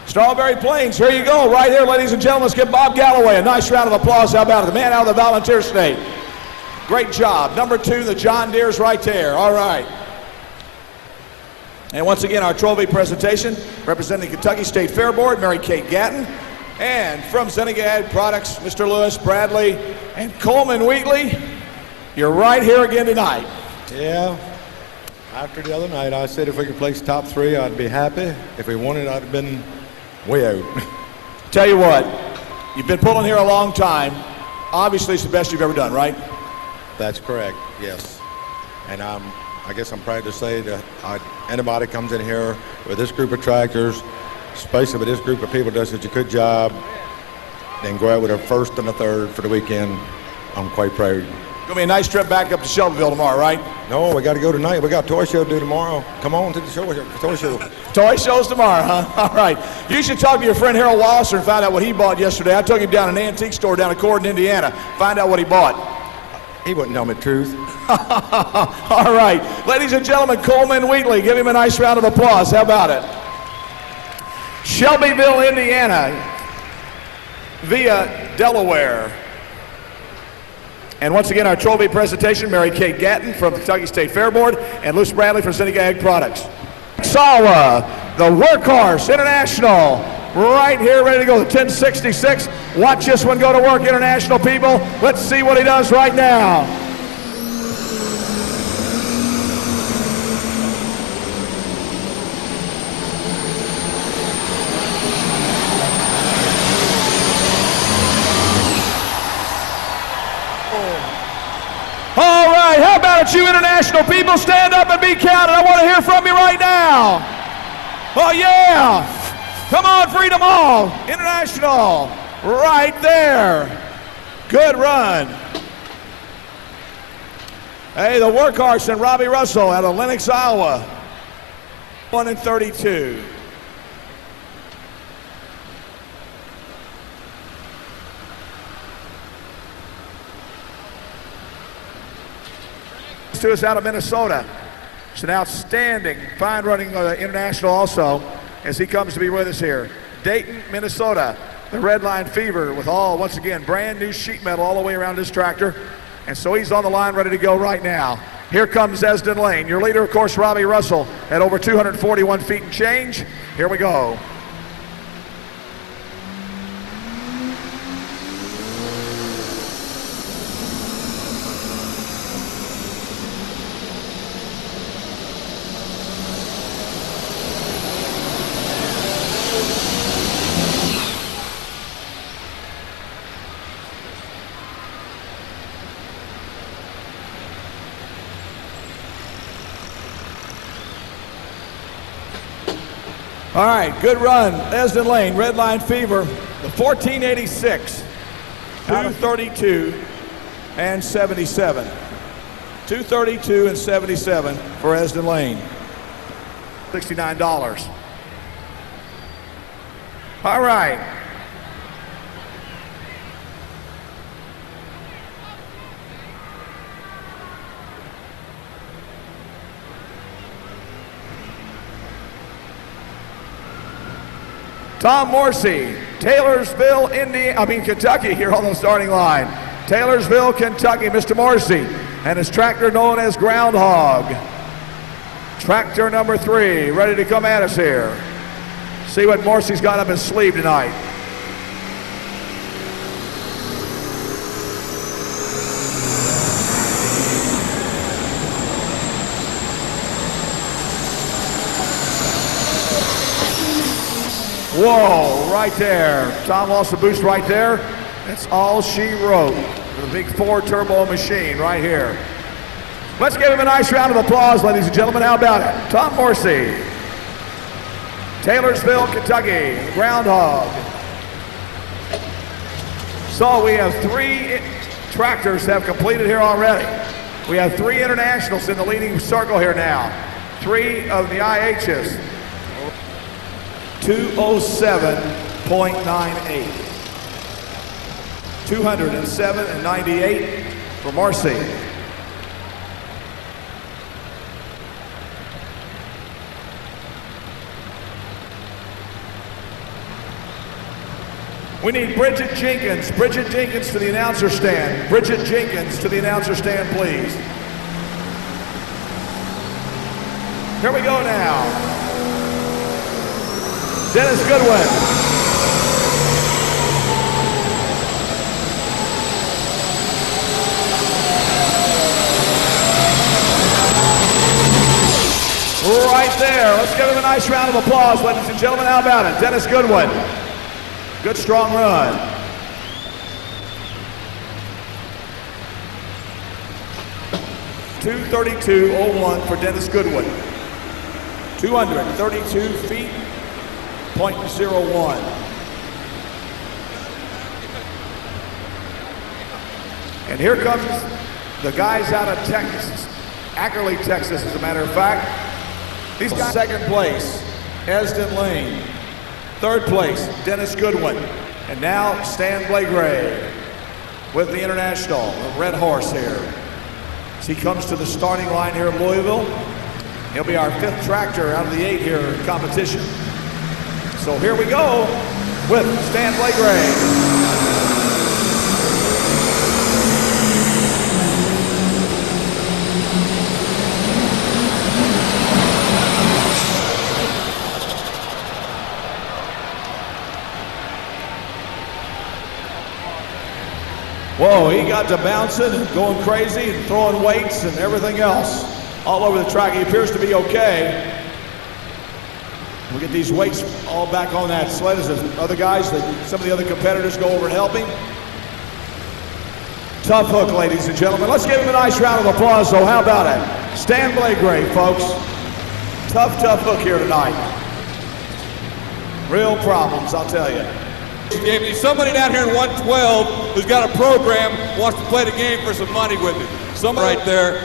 Strawberry Plains, here you go, right here, ladies and gentlemen. Let's give Bob Galloway a nice round of applause. How about it? The man out of the volunteer state. Great job. Number 2, the John Deere's right there. All right. And once again, our trophy presentation, representing the Kentucky State Fair Board, Mary Kate Gatton. And from Zeneca Ag Products, Mr. Lewis Bradley and Coleman Wheatley. You're right here again tonight. Yeah. After the other night, I said if we could place top 3, I'd be happy. If we won it, I'd have been way out. Tell you what, you've been pulling here a long time. Obviously, it's the best you've ever done, right? That's correct, yes. And I guess I'm proud to say that anybody comes in here with this group of tractors, especially with this group of people, does such a good job, then go out with a first and a third for the weekend. I'm quite proud. Gonna be a nice trip back up to Shelbyville tomorrow, right? No, we got to go tonight. We got a toy show to do tomorrow. Come on to the toy show. Toy shows tomorrow, huh? All right. You should talk to your friend Harold Walliser and find out what he bought yesterday. I took him down to an antique store down in Corden, Indiana. Find out what he bought. He wouldn't tell me the truth. All right. Ladies and gentlemen, Coleman Wheatley, give him a nice round of applause. How about it? Shelbyville, Indiana, via Delaware. And once again, our trophy presentation, Mary Kate Gatton from Kentucky State Fair Board and Lewis Bradley from Zeneca Ag Products. Sawa, the Workhorse International, right here, ready to go, the 1066. Watch this one go to work, International people. Let's see what he does right now. All right, how about it, you international people? Stand up and be counted. I want to hear from you right now. Oh, yeah. Come on, Freedom Hall. International, right there. Good run. Hey, the Workhorse and Robbie Russell out of Lenox, Iowa. 1 and 32. To us out of Minnesota. It's an outstanding, fine running international also as he comes to be with us here. Dayton, Minnesota, the Red Line Fever with all, once again, brand new sheet metal all the way around this tractor. And so he's on the line ready to go right now. Here comes Esden Lane. Your leader, of course, Robbie Russell at over 241 feet and change. Here we go. All right, good run. Esden Lane, Red Line Fever, the 1486, 232 and 77. 232 and 77 for Esden Lane. $69. All right. Tom Morsey, Taylorsville, Kentucky here on the starting line. Taylorsville, Kentucky, Mr. Morsey, and his tractor known as Groundhog. Tractor number 3, ready to come at us here. See what Morsey's got up his sleeve tonight. Whoa, right there. Tom lost the boost right there. That's all she wrote. The big 4-turbo machine right here. Let's give him a nice round of applause, ladies and gentlemen. How about it? Tom Morsey. Taylorsville, Kentucky, Groundhog. So we have 3 tractors have completed here already. We have 3 internationals in the leading circle here now. 3 of the IHs. 207.98. 207.98 for Morsey. We need Bridget Jenkins. Bridget Jenkins to the announcer stand. Bridget Jenkins to the announcer stand, please. Here we go now. Dennis Goodwin. Right there. Let's give him a nice round of applause, ladies and gentlemen. How about it? Dennis Goodwin. Good strong run. .232.01 for Dennis Goodwin. 232 feet, .01. And here comes the guys out of Texas, Ackerley, Texas, as a matter of fact. These guys, second place, Esden Lane. Third place, Dennis Goodwin. And now Stan Blagrave with the International, the red horse here. As he comes to the starting line here in Louisville, he'll be our 5th tractor out of the 8 here in competition. So here we go with Stan Blagrave. Whoa, he got to bouncing and going crazy and throwing weights and everything else all over the track. He appears to be okay. We'll get these weights all back on that sled as the other guys, some of the other competitors go over and help him. Tough hook, ladies and gentlemen. Let's give him a nice round of applause, so how about it? Stan Blagrave, folks. Tough hook here tonight. Real problems, I'll tell you. There's somebody down here in 112 who's got a program, wants to play the game for some money with me. Somebody right there.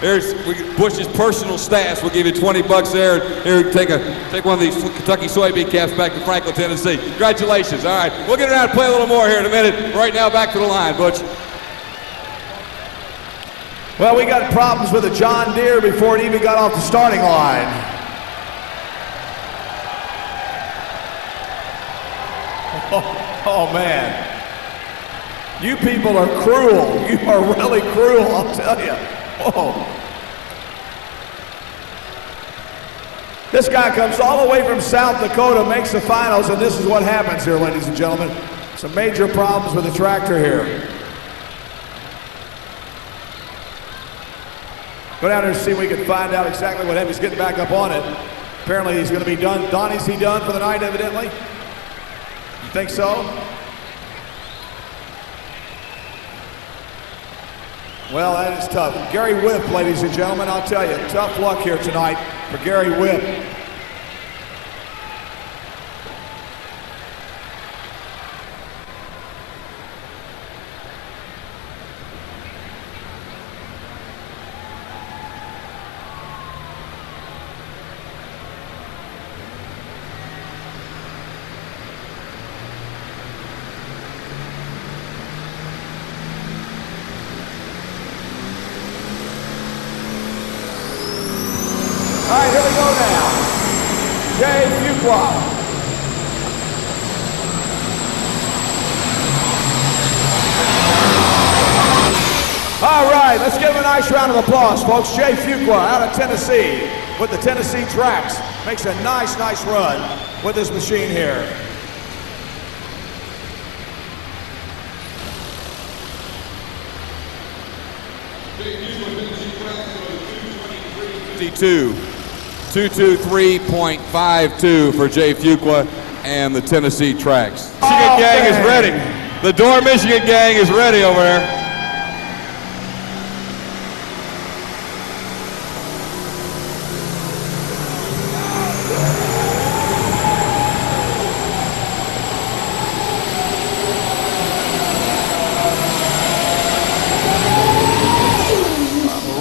There's Bush's personal stash. We'll give you 20 bucks there. Here, take one of these Kentucky soybean caps back to Franklin, Tennessee. Congratulations. All right, we'll get around and play a little more here in a minute. Right now, back to the line, Butch. Well, we got problems with the John Deere before it even got off the starting line. Oh man, you people are cruel. You are really cruel, I'll tell you. Whoa. This guy comes all the way from South Dakota, makes the finals, and this is what happens here, ladies and gentlemen. Some major problems with the tractor here. Go down there and see if we can find out exactly what happened. He's getting back up on it. Apparently he's going to be done. Donnie's he done for the night, evidently? You think so? Well, that is tough. Gary Whip, ladies and gentlemen, I'll tell you, tough luck here tonight for Gary Whip. nice round of applause, folks. Jay Fuqua out of Tennessee with the Tennessee Tracks. Makes a nice run with this machine here. $223.52 for Jay Fuqua and the Tennessee Tracks. Michigan gang is ready. The Door Michigan gang is ready over there.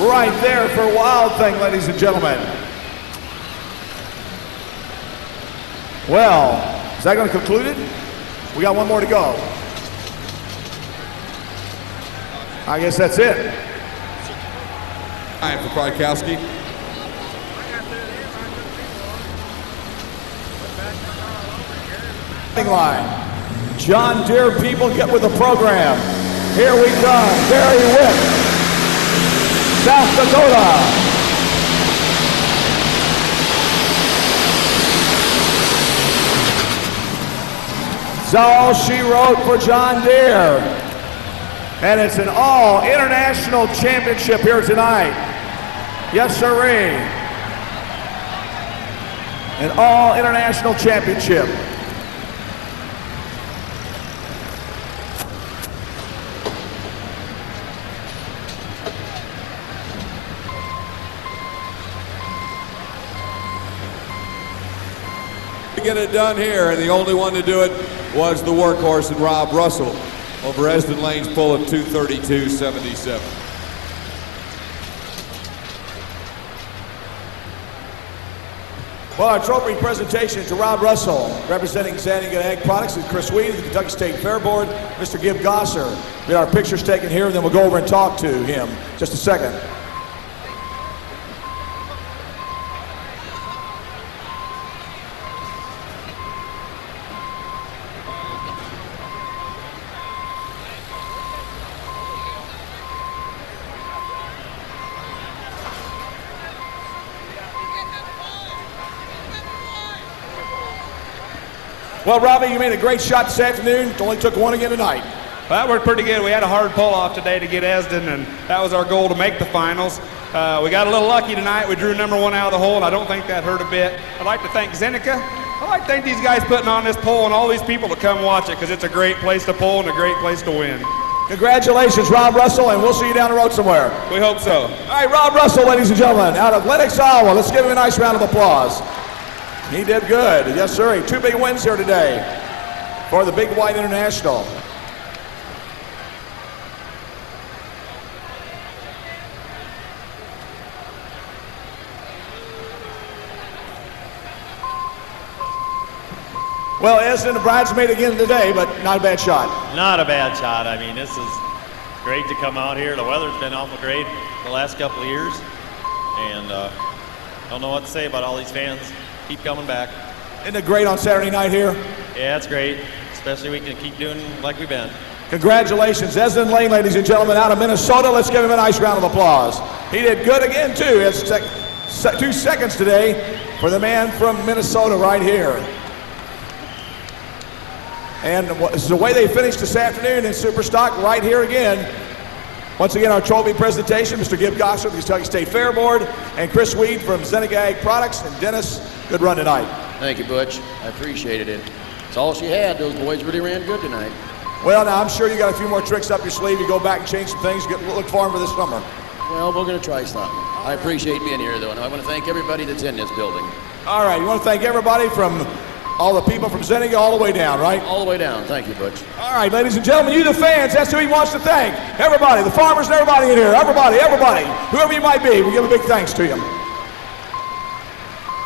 Right there for Wild Thing, ladies and gentlemen. Well, is that going to conclude it? We got one more to go. I guess that's it. All right, for Krakowski. Line. John Deere people, get with the program. Here we come. Barry Witt, South Dakota. That's all she wrote for John Deere. And it's an all-international championship here tonight. Yes, sirree. An all-international championship. To get it done here, and the only one to do it was the workhorse and Rob Russell over Esden Lane's pull of 232.77. Well, our trophy presentation to Rob Russell, representing Xanadu Ag Products, and Chris Weed, the Kentucky State Fair Board, Mr. Gib Gosser. We got our pictures taken here, and then we'll go over and talk to him. Just a second. Well, Robbie, you made a great shot this afternoon. It only took one again tonight. Well, that worked pretty good. We had a hard pull-off today to get Esden, and that was our goal to make the finals. We got a little lucky tonight. We drew number one out of the hole, and I don't think that hurt a bit. I'd like to thank Zenica. I'd like to thank these guys putting on this poll and all these people to come watch it, because it's a great place to pull and a great place to win. Congratulations, Rob Russell, and we'll see you down the road somewhere. We hope so. All right, Rob Russell, ladies and gentlemen, out of Lenox, Iowa. Let's give him a nice round of applause. He did good. Yes, sir. 2 big wins here today for the Big White International. Well, Esden, the bridesmaid again today, but not a bad shot. Not a bad shot. I mean, this is great to come out here. The weather's been awful great the last couple of years, and don't know what to say about all these fans. Keep coming back. Isn't it great on Saturday night here? Yeah, it's great, especially we can keep doing like we've been. Congratulations, Esden Lane, ladies and gentlemen, out of Minnesota. Let's give him a nice round of applause. He did good again, too. He has 2 seconds today for the man from Minnesota right here. And this is the way they finished this afternoon in Superstock right here again. Once again, our trophy presentation, Mr. Gib Gosser of the Kentucky State Fair Board, and Chris Weed from Xanadu Ag Products, and Dennis, good run tonight. Thank you, Butch. I appreciated it. It's all she had. Those boys really ran good tonight. Well, now I'm sure you got a few more tricks up your sleeve. You go back and change some things. Look for them for this summer. Well, we're going to try something. I appreciate being here, though, and I want to thank everybody that's in this building. All right, you want to thank everybody from all the people from Xanadu all the way down, right? All the way down. Thank you, Butch. All right, ladies and gentlemen, you the fans, that's who he wants to thank. Everybody, the farmers and everybody in here. Everybody, whoever you might be, we give a big thanks to you.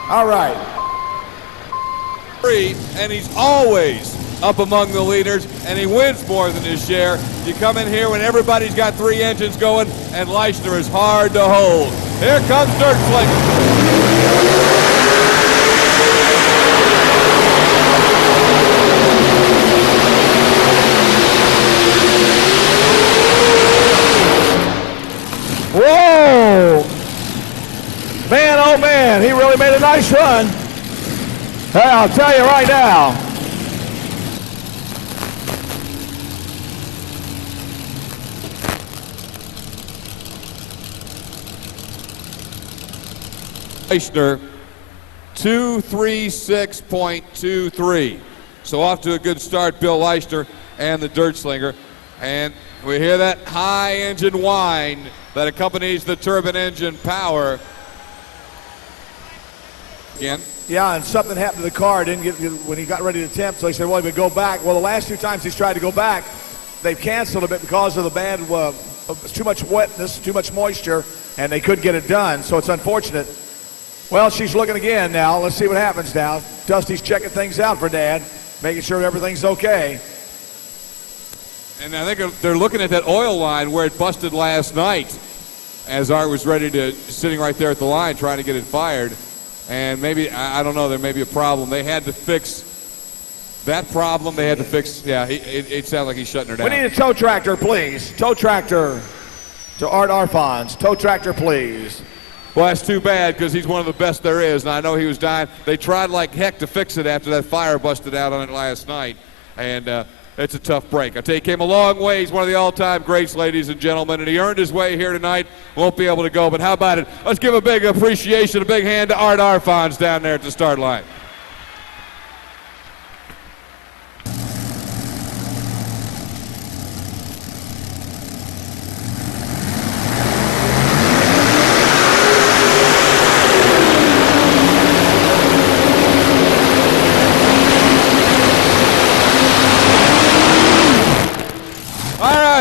All right. And he's always up among the leaders, and he wins more than his share. You come in here when everybody's got 3 engines going, and Leishner is hard to hold. Here comes Dirt Slinger. Whoa! really made a nice run. Hey, I'll tell you right now. Leishner, 236.23. So off to a good start, Bill Leishner and the Dirt Slinger. And we hear that high engine whine that accompanies the turbine engine power. Again. Yeah, and something happened to the car. Didn't get when he got ready to attempt, so he said, well, he would go back. Well, the last two times he's tried to go back, they've canceled a bit because of the bad, too much wetness, too much moisture, and they couldn't get it done, so it's unfortunate. Well, she's looking again now. Let's see what happens now. Dusty's checking things out for Dad, making sure everything's okay. And I think they're looking at that oil line where it busted last night as Art was sitting right there at the line trying to get it fired. And maybe, I don't know, there may be a problem. They had to fix that problem. They had to fix, yeah, it sounded like he's shutting her down. We need a tow tractor, please. Tow tractor to Art Arfons. Tow tractor, please. Well, that's too bad because he's one of the best there is, and I know he was dying. They tried like heck to fix it after that fire busted out on it last night, and it's a tough break. I tell you, he came a long way. He's one of the all-time greats, ladies and gentlemen, and he earned his way here tonight. Won't be able to go, but how about it? Let's give a big appreciation, a big hand to Art Arfons down there at the start line.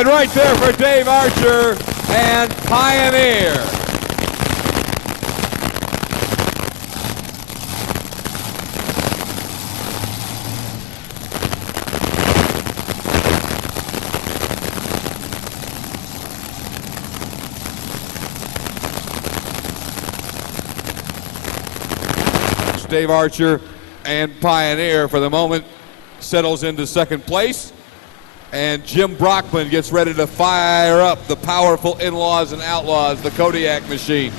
Right there for Dave Archer and Pioneer. Dave Archer and Pioneer for the moment settles into second place. And Jim Brockman gets ready to fire up the powerful In-Laws and Outlaws, the Kodiak machine.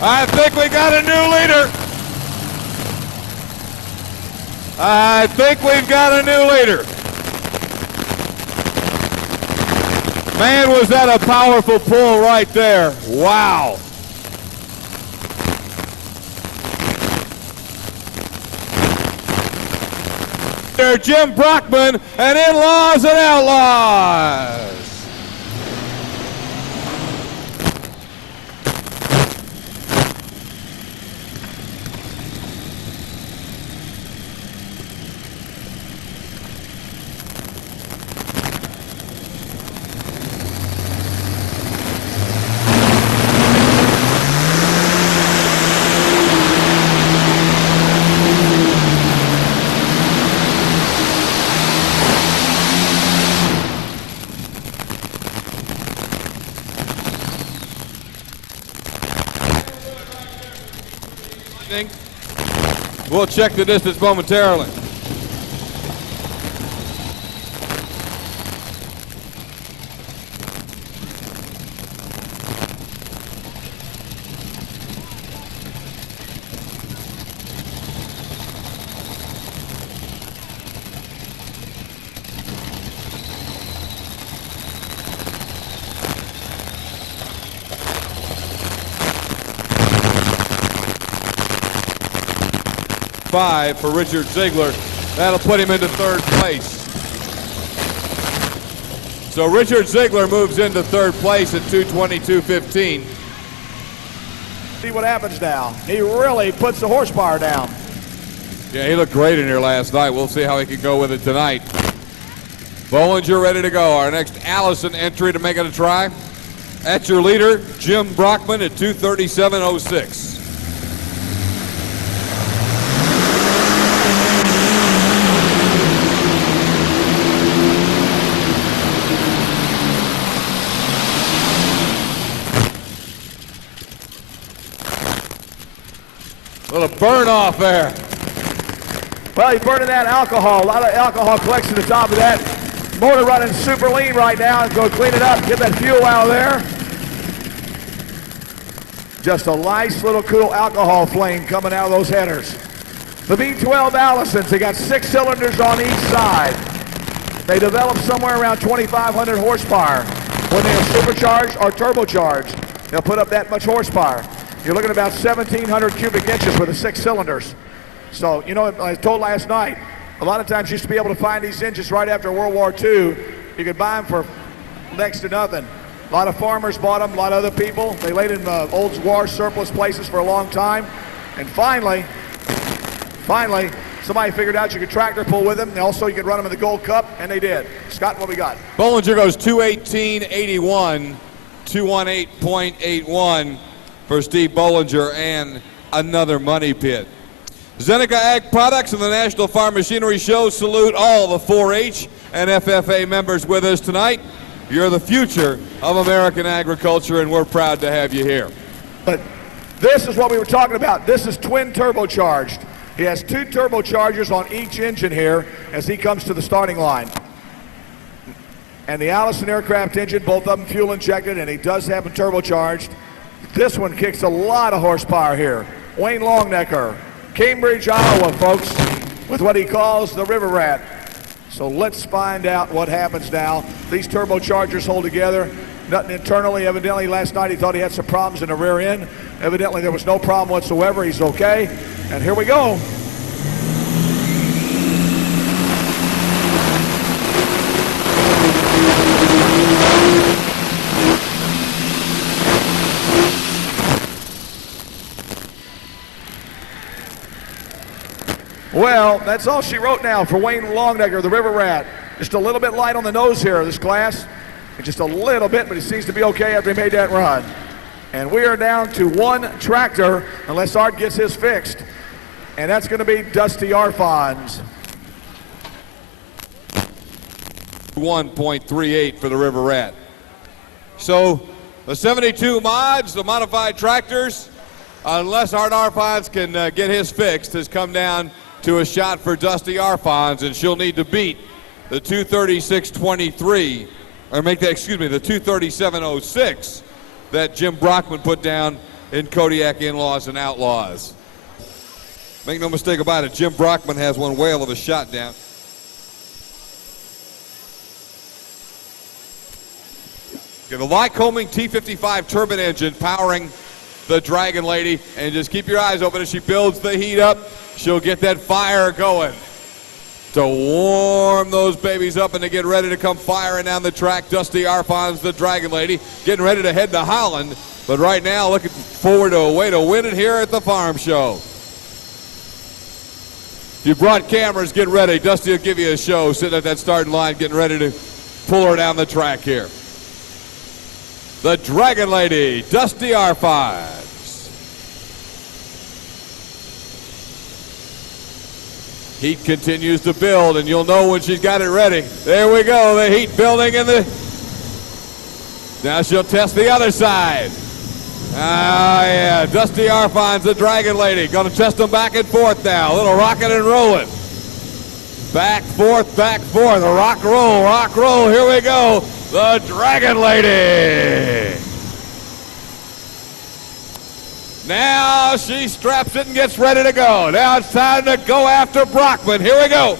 I think we got a new leader. I think we've got a new leader. Man, was that a powerful pull right there. Wow. There, Jim Brockman and In-Laws and Outlaws. We'll check the distance momentarily. For Richard Ziegler. That'll put him into third place. So Richard Ziegler moves into third place at 2:22.15. See what happens now. He really puts the horsepower down. Yeah, he looked great in here last night. We'll see how he can go with it tonight. Bollinger ready to go. Our next Allison entry to make it a try. That's your leader, Jim Brockman at 2:37.06. little burn off there. Well, he's burning that alcohol. A lot of alcohol collects to the top of that. Motor running super lean right now. Go clean it up, get that fuel out of there. Just a nice little cool alcohol flame coming out of those headers. The V12 Allisons, they got 6 cylinders on each side. They develop somewhere around 2,500 horsepower. When they are supercharged or turbocharged, they'll put up that much horsepower. You're looking at about 1,700 cubic inches with the 6 cylinders. So, you know, I told last night, a lot of times you used to be able to find these engines right after World War II. You could buy them for next to nothing. A lot of farmers bought them, a lot of other people. They laid in old war surplus places for a long time. And finally, somebody figured out you could tractor pull with them. And also you could run them in the Gold Cup, and they did. Scott, what we got? Bollinger goes 218.81, 218.81 for Steve Bollinger and another money pit. Zeneca Ag Products and the National Farm Machinery Show salute all the 4-H and FFA members with us tonight. You're the future of American agriculture, and we're proud to have you here. But this is what we were talking about. This is twin turbocharged. He has 2 turbochargers on each engine here as he comes to the starting line. And the Allison aircraft engine, both of them fuel injected, and he does have them turbocharged. This one kicks a lot of horsepower here. Wayne Longnecker, Cambridge, Iowa, folks, with what he calls the River Rat. So let's find out what happens now. These turbochargers hold together. Nothing internally. Evidently, last night he thought he had some problems in the rear end. Evidently, there was no problem whatsoever. He's okay. And here we go. Well, that's all she wrote now for Wayne Longnecker, the River Rat. Just a little bit light on the nose here, this class. Just a little bit, but he seems to be okay after he made that run. And we are down to 1 tractor, unless Art gets his fixed. And that's going to be Dusty Arfons. 1.38 for the River Rat. So the 72 mods, the modified tractors, unless Art Arfons can get his fixed, has come down to a shot for Dusty Arfons, and she'll need to beat the 236.23, or make that, excuse me, the 237.06 that Jim Brockman put down in Kodiak In-Laws and Outlaws. Make no mistake about it, Jim Brockman has one whale of a shot down. Okay, the Lycoming T55 turbine engine powering the Dragon Lady, and just keep your eyes open as she builds the heat up. She'll get that fire going to warm those babies up and to get ready to come firing down the track. Dusty Arfons, the Dragon Lady, getting ready to head to Holland, but right now looking forward to a way to win it here at the farm show. If you brought cameras, get ready. Dusty will give you a show sitting at that starting line, getting ready to pull her down the track here. The Dragon Lady, Dusty Arfons. Heat continues to build, and you'll know when she's got it ready. There we go, the heat building in the... Now she'll test the other side. Ah, yeah, Dusty Arfons, the Dragon Lady. Gonna test them back and forth now. A little rocking and rolling. Back, forth, rock, roll, here we go. The Dragon Lady. Now she straps it and gets ready to go. Now it's time to go after Brockman. Here we go.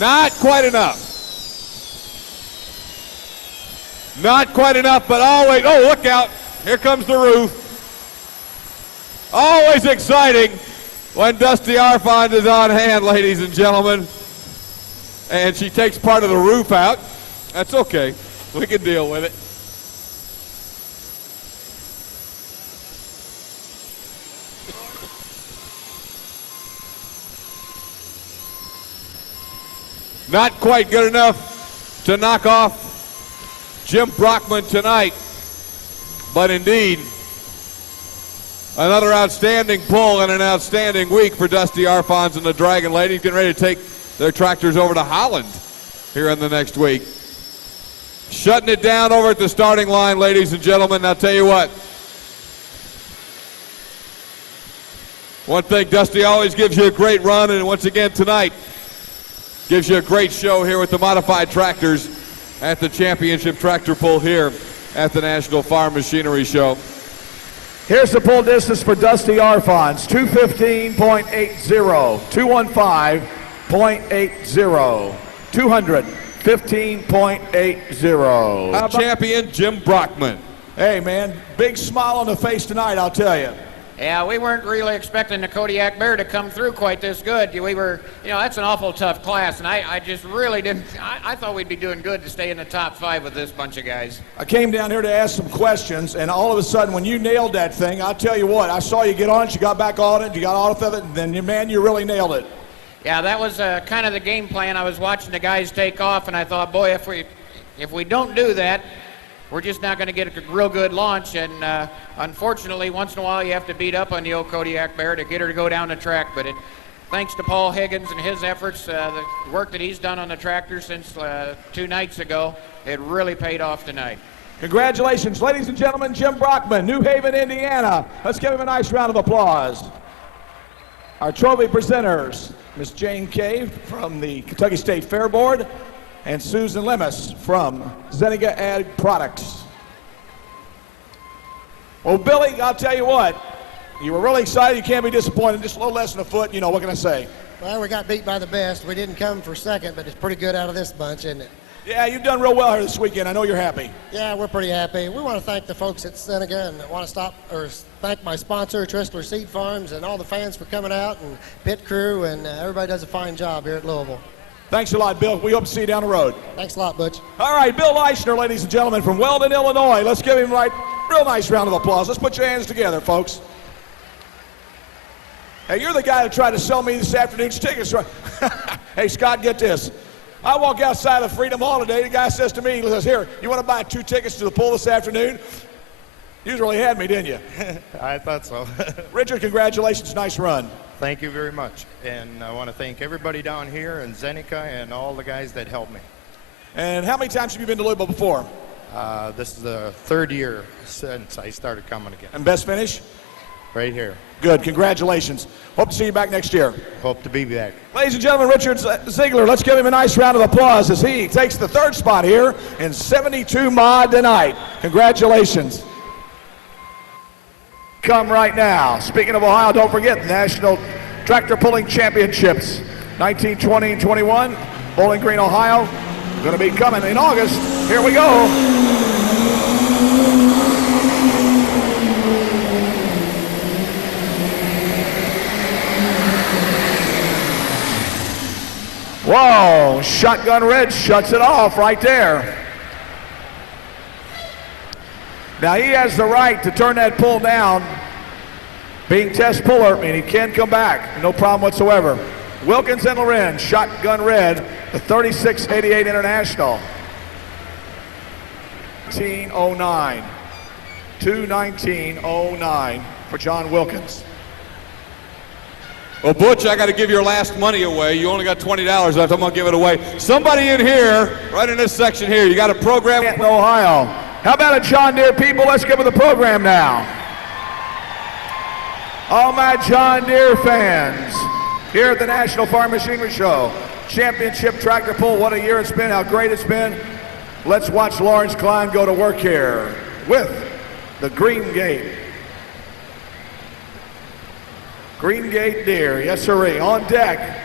Not quite enough. Not quite enough, but always, oh, look out. Here comes the roof. Always exciting when Dusty Arfons is on hand, ladies and gentlemen. And she takes part of the roof out. That's okay. We can deal with it. Not quite good enough to knock off Jim Brockman tonight but indeed, another outstanding pull and an outstanding week for Dusty Arfons and the Dragon Ladies, getting ready to take their tractors over to Holland here in the next week. Shutting it down over at the starting line, ladies and gentlemen. I'll tell you what. One thing, Dusty always gives you a great run, and once again tonight, gives you a great show here with the modified tractors at the championship tractor pull here at the National Farm Machinery Show. Here's the pull distance for Dusty Arfons, 215.80, 215.80, 215.80. Champion Jim Brockman. Hey, man, big smile on the face tonight, I'll tell you. Yeah, we weren't really expecting the Kodiak Bear to come through quite this good. We were, that's an awful tough class, and I just really didn't, I thought we'd be doing good to stay in the top 5 with this bunch of guys. I came down here to ask some questions, and all of a sudden, when you nailed that thing, I'll tell you what, I saw you get on it, you got back on it, you got off of it, and then, man, you really nailed it. Yeah, that was kind of the game plan. I was watching the guys take off, and I thought, boy, if we don't do that, we're just not going to get a real good launch, and unfortunately, once in a while you have to beat up on the old Kodiak Bear to get her to go down the track, but thanks to Paul Higgins and his efforts, the work that he's done on the tractor since 2 nights ago, it really paid off tonight. Congratulations, ladies and gentlemen, Jim Brockman, New Haven, Indiana. Let's give him a nice round of applause. Our trophy presenters, Miss Jane Cave from the Kentucky State Fair Board, and Susan Lemus from Zenica Ag Products. Well, Billy, I'll tell you what, you were really excited. You can't be disappointed. Just a little less than a foot. What can I say? Well, we got beat by the best. We didn't come for second, but it's pretty good out of this bunch, isn't it? Yeah, you've done real well here this weekend. I know you're happy. Yeah, we're pretty happy. We want to thank the folks at Seneca and want to thank my sponsor, Tristler Seed Farms, and all the fans for coming out, and pit crew, and everybody does a fine job here at Louisville. Thanks a lot, Bill. We hope to see you down the road. Thanks a lot, Butch. All right, Bill Eichner, ladies and gentlemen, from Weldon, Illinois. Let's give him a real nice round of applause. Let's put your hands together, folks. Hey, you're the guy that tried to sell me this afternoon's tickets, right? Hey, Scott, get this. I walk outside of Freedom Hall today. The guy says to me, he says, here, you want to buy 2 tickets to the pull this afternoon? You really had me, didn't you? I thought so. Richard, congratulations. Nice run. Thank you very much. And I want to thank everybody down here and Zenica and all the guys that helped me. And how many times have you been to Louisville before? This is the 3rd year since I started coming again. And best finish? Right here. Good. Congratulations. Hope to see you back next year. Hope to be back. Ladies and gentlemen, Richard Ziegler, let's give him a nice round of applause as he takes the 3rd spot here in 72 mod tonight. Congratulations. Come right now. Speaking of Ohio, don't forget the National Tractor Pulling Championships 1920 and 21, Bowling Green, Ohio. Going to be coming in August. Here we go. Whoa, Shotgun Red shuts it off right there. Now he has the right to turn that pull down, being test puller, and he can come back, no problem whatsoever. Wilkins and Loren, Shotgun Red, the 3688 International. 1909, 219.09 for John Wilkins. Well, Butch, I got to give your last money away. You only got $20 left. I'm going to give it away. Somebody in here, right in this section here, you got a program? In Ohio. How about a John Deere people? Let's give them the program now. All my John Deere fans here at the National Farm Machinery Show. Championship tractor pull. What a year it's been. How great it's been. Let's watch Lawrence Klein go to work here with the Green Gate. Green Gate Deere, yes sirree. On deck,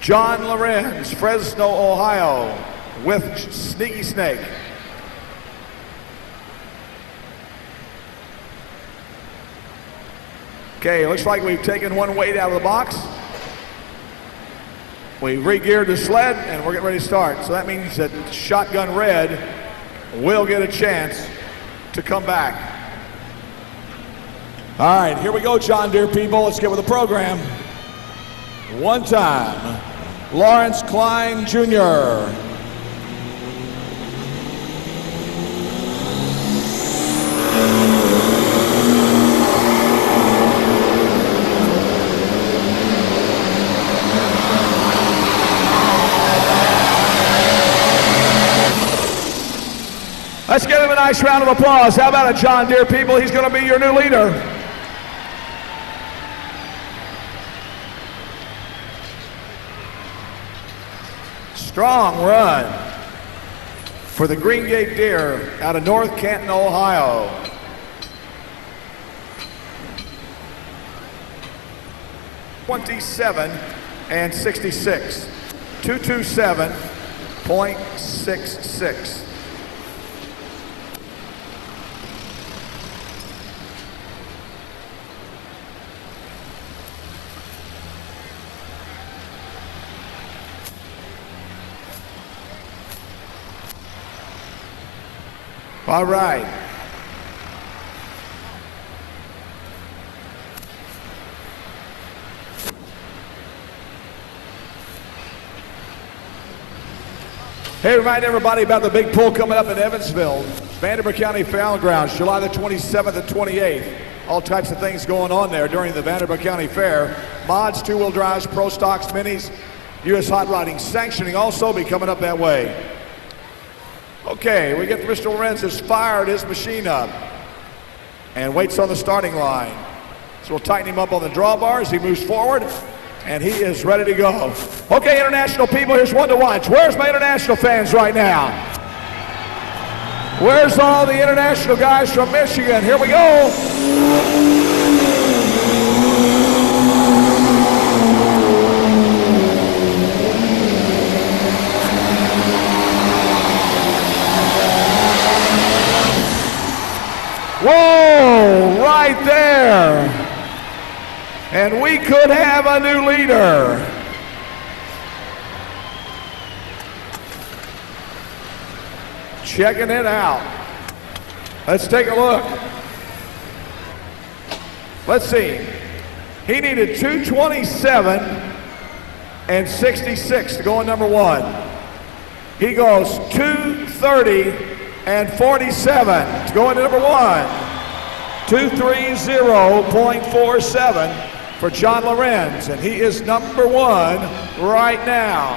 John Lorenz, Fresno, Ohio, with Sneaky Snake. Okay, looks like we've taken one weight out of the box. We've re-geared the sled and we're getting ready to start. So that means that Shotgun Red will get a chance to come back. All right, here we go, John Deere people. Let's get with the program. One time, Lawrence Klein Jr. nice round of applause. How about it, John Deere people? He's going to be your new leader. Strong run for the Green Gate Deer out of North Canton, Ohio. .27 and 66. 227.66. All right. Hey, remind everybody about the big pull coming up in Evansville, Vanderbilt County Fairgrounds, July the 27th and 28th. All types of things going on there during the Vanderbilt County Fair. Mods, two-wheel drives, pro stocks, minis, U.S. hot rodding sanctioning also be coming up that way. Okay, we get Mr. Lorenz has fired his machine up and waits on the starting line. So we'll tighten him up on the drawbars. He moves forward, and he is ready to go. Okay, international people, here's one to watch. Where's my international fans right now? Where's all the international guys from Michigan? Here we go. Whoa, right there. And we could have a new leader. Checking it out. Let's take a look. Let's see. He needed 227 and 66 to go in number one. He goes 230 and 47 to go into number one. 230.47 for John Lorenz, and he is number one right now.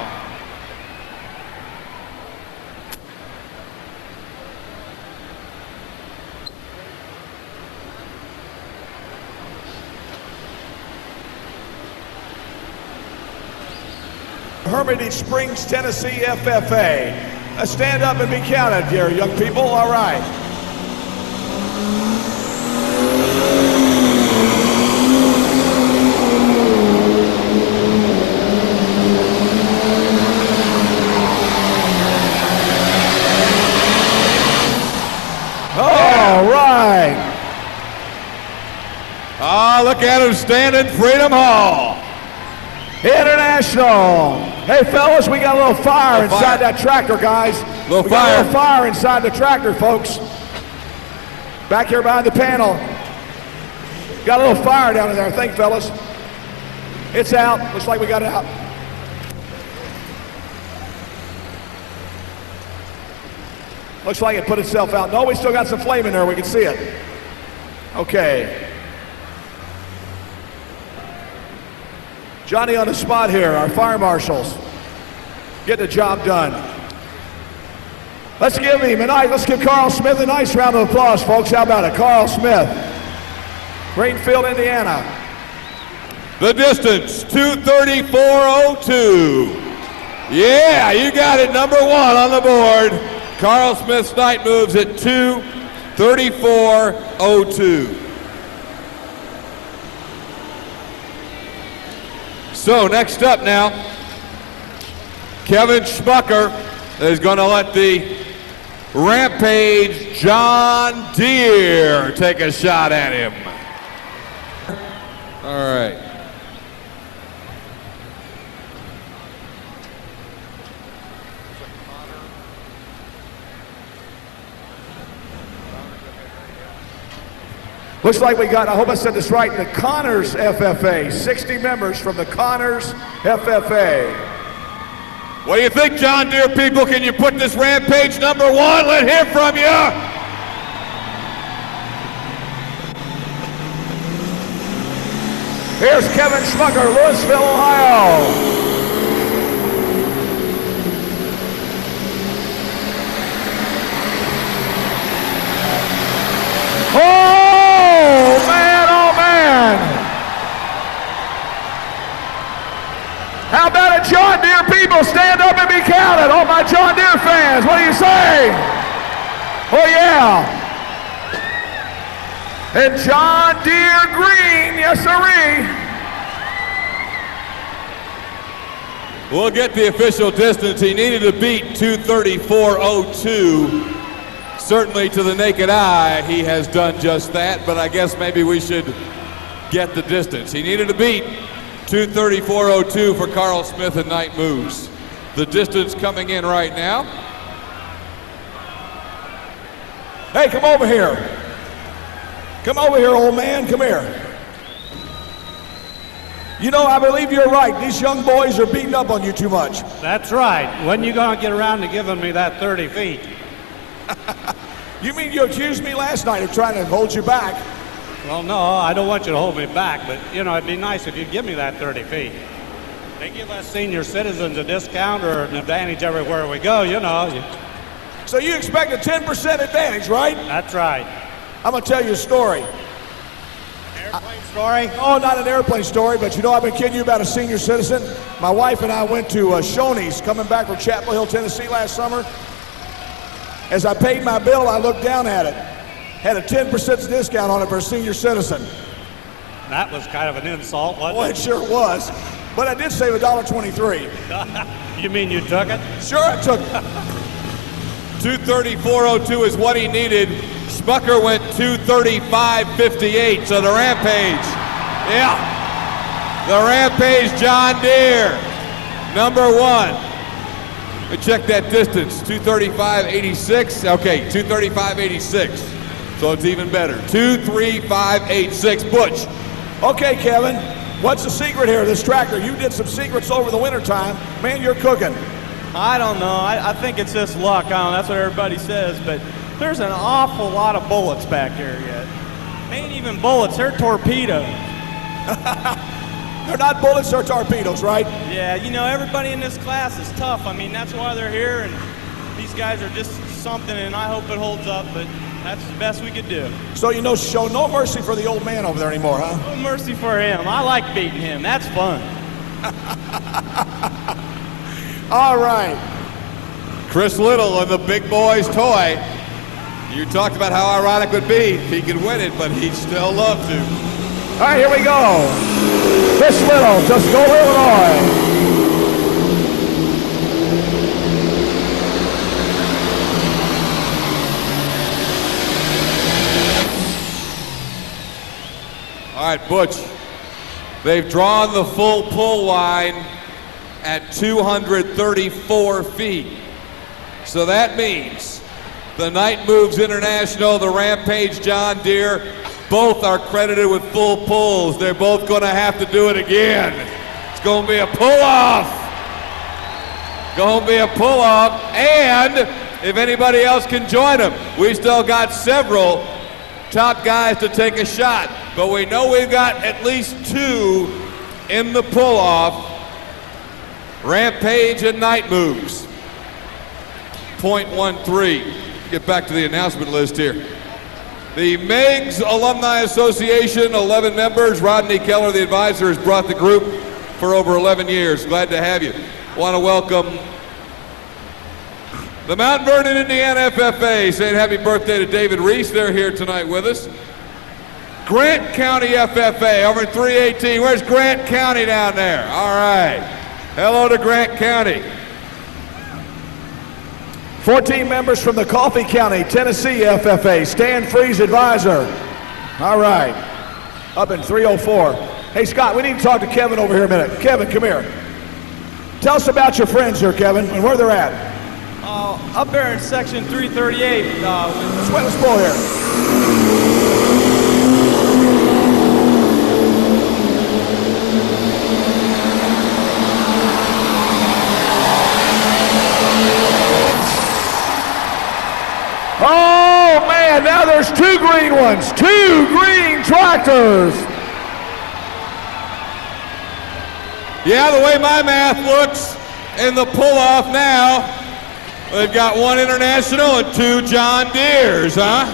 Hermitage Springs, Tennessee, FFA. Stand up and be counted here, young people. All right. All right. Ah, look at him standing Freedom Hall. International. Hey, fellas, we got a little fire inside that tractor, guys. We got a little fire inside the tractor, folks. Back here behind the panel. Got a little fire down in there, I think, fellas. It's out. Looks like we got it out. Looks like it put itself out. No, we still got some flame in there. We can see it. Okay. Johnny on the spot here, our fire marshals. Get the job done. Let's give Carl Smith a nice round of applause, folks. How about it? Carl Smith, Greenfield, Indiana. The distance, 234.02. Yeah, you got it, number one on the board. Carl Smith's night moves at 234.02. So next up now, Kevin Schmucker is going to let the Rampage John Deere take a shot at him. All right. Looks like we got, I hope I said this right, the Connors FFA. 60 members from the Connors FFA. What do you think, John Deere people? Can you put this Rampage number one? Let's hear from you. Here's Kevin Schmucker, Louisville, Ohio. John Deere people, stand up and be counted. All my John Deere fans, what do you say? Oh, yeah. And John Deere green, yes sirree. We'll get the official distance. He needed to beat 2:34.02. Certainly to the naked eye, he has done just that, but I guess maybe we should get the distance. He needed to beat 2:34.02 for Carl Smith and Night Moves. The distance coming in right now. Hey, come over here. Come over here, old man, come here. You know, I believe you're right. These young boys are beating up on you too much. That's right. When you gonna get around to giving me that 30 feet? You mean you accused me last night of trying to hold you back? Well, no, I don't want you to hold me back, but, you know, it'd be nice if you'd give me that 30 feet. They give us senior citizens a discount or an advantage everywhere we go, you know. So you expect a 10% advantage, right? That's right. I'm going to tell you a story. Airplane story? Oh, not an airplane story, but you know I've been kidding you about a senior citizen. My wife and I went to Shoney's coming back from Chapel Hill, Tennessee last summer. As I paid my bill, I looked down at it. Had a 10% discount on it for a senior citizen. That was kind of an insult, wasn't Well, it sure was. But I did save $1.23. You mean you took it? Sure, I took it. 2:34.02 is what he needed. Smucker went 2:35.58, so the Rampage. Yeah. The Rampage John Deere, #1. We check that distance, 2:35.86. Okay, 2:35.86. So it's even better. 2:35.86. Butch. Okay, Kevin, what's the secret here of this tractor? You did some secrets over the wintertime. Man, you're cooking. I don't know. I think it's just luck. That's what everybody says, but there's an awful lot of bullets back there yet. They ain't even bullets, they're torpedoes. They're not bullets, they're torpedoes, right? Yeah, you know, everybody in this class is tough. I mean, that's why they're here, and these guys are just something, and I hope it holds up, but that's the best we could do. So, you know, show no mercy for the old man over there anymore, huh? No mercy for him. I like beating him. That's fun. All right. Chris Little and the big boy's toy. You talked about how ironic it would be if he could win it, but he'd still love to. All right, here we go. Chris Little, Tuscola, Illinois. All right, Butch. They've drawn the full pull line at 234 feet. So that means the Night Moves International, the Rampage John Deere, both are credited with full pulls. They're both going to have to do it again. It's going to be a pull-off. Going to be a pull-off. And if anybody else can join them, we still got several top guys to take a shot. But we know we've got at least two in the pull-off. Rampage and Night Moves. 0.13. Get back to the announcement list here. The Meigs Alumni Association, 11 members. Rodney Keller, the advisor, has brought the group for over 11 years. Glad to have you. Want to welcome the Mount Vernon, Indiana FFA, saying happy birthday to David Reese. They're here tonight with us. Grant County FFA over in 318. Where's Grant County down there? All right. Hello to Grant County. 14 members from the Coffee County, Tennessee FFA, Stan Freeze advisor. All right, up in 304. Hey, Scott, we need to talk to Kevin over here a minute. Kevin, come here. Tell us about your friends here, Kevin, and where they're at. Up there in section 338. Let's pull here. Oh, man, now there's two green ones. Two green tractors. Yeah, the way my math looks in the pull-off now, they've got one international and two John Deeres, huh?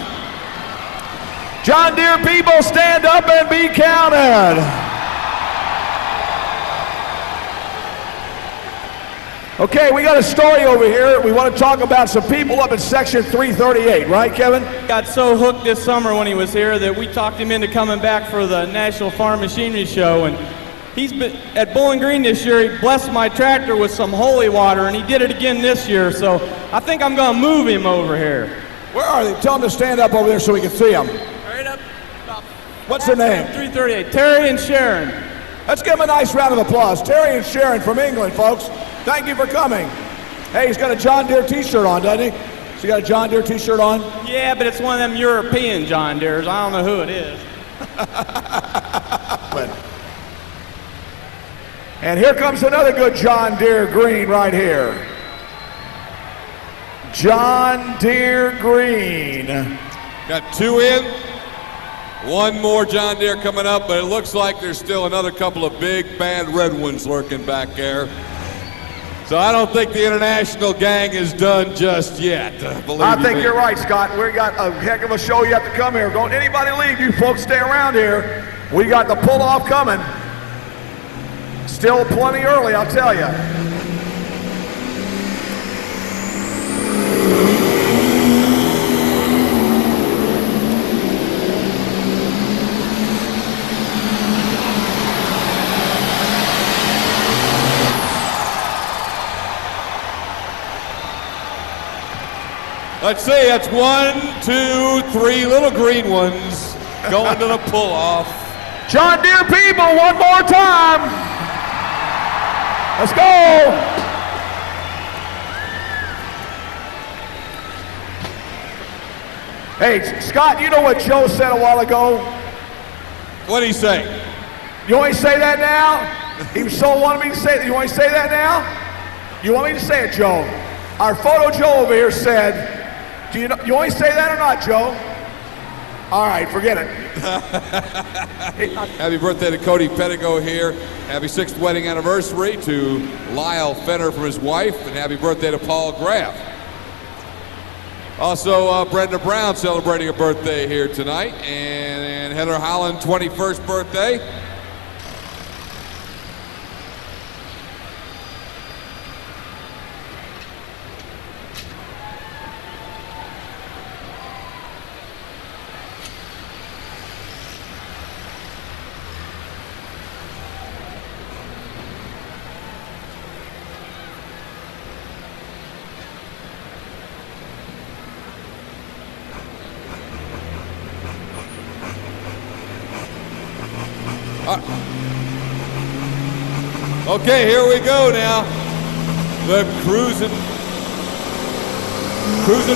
John Deere people, stand up and be counted. Okay, we got a story over here. We want to talk about some people up in section 338, right, Kevin? Got so hooked this summer when he was here that we talked him into coming back for the National Farm Machinery Show, and he's been at Bowling Green this year. He blessed my tractor with some holy water, and he did it again this year, so I think I'm going to move him over here. Where are they? Tell them to stand up over there so we can see them. Right up. What's their name? 338, Terry and Sharon. Let's give them a nice round of applause. Terry and Sharon from England, folks. Thank you for coming. Hey, he's got a John Deere t-shirt on, doesn't he? So you got a John Deere t-shirt on? Yeah, but it's one of them European John Deeres. I don't know who it is. And here comes another good John Deere green right here. John Deere green. Got 2 in. One more John Deere coming up, but it looks like there's still another couple of big, bad red ones lurking back there. So I don't think the international gang is done just yet. I think you're right, Scott. We got a heck of a show yet to come here. Don't anybody leave. You folks stay around here. We got the pull-off coming. Still plenty early, I'll tell you. Let's see, that's 1, 2, 3 little green ones going to the pull-off. John Deere people, one more time. Let's go. Hey, Scott, you know what Joe said a while ago? What did he say? You want me to say that now? He so wanted me to say that. You want me to say that now? You want me to say it, Joe? Our photo Joe over here said, do you know, you want me to say that or not, Joe? All right, forget it. Happy birthday to Cody Pettigo here. Happy 6th wedding anniversary to Lyle Fenner from his wife, and happy birthday to Paul Graff. Also, Brenda Brown celebrating a birthday here tonight, and Heather Holland 21st birthday. Okay, here we go now. The cruising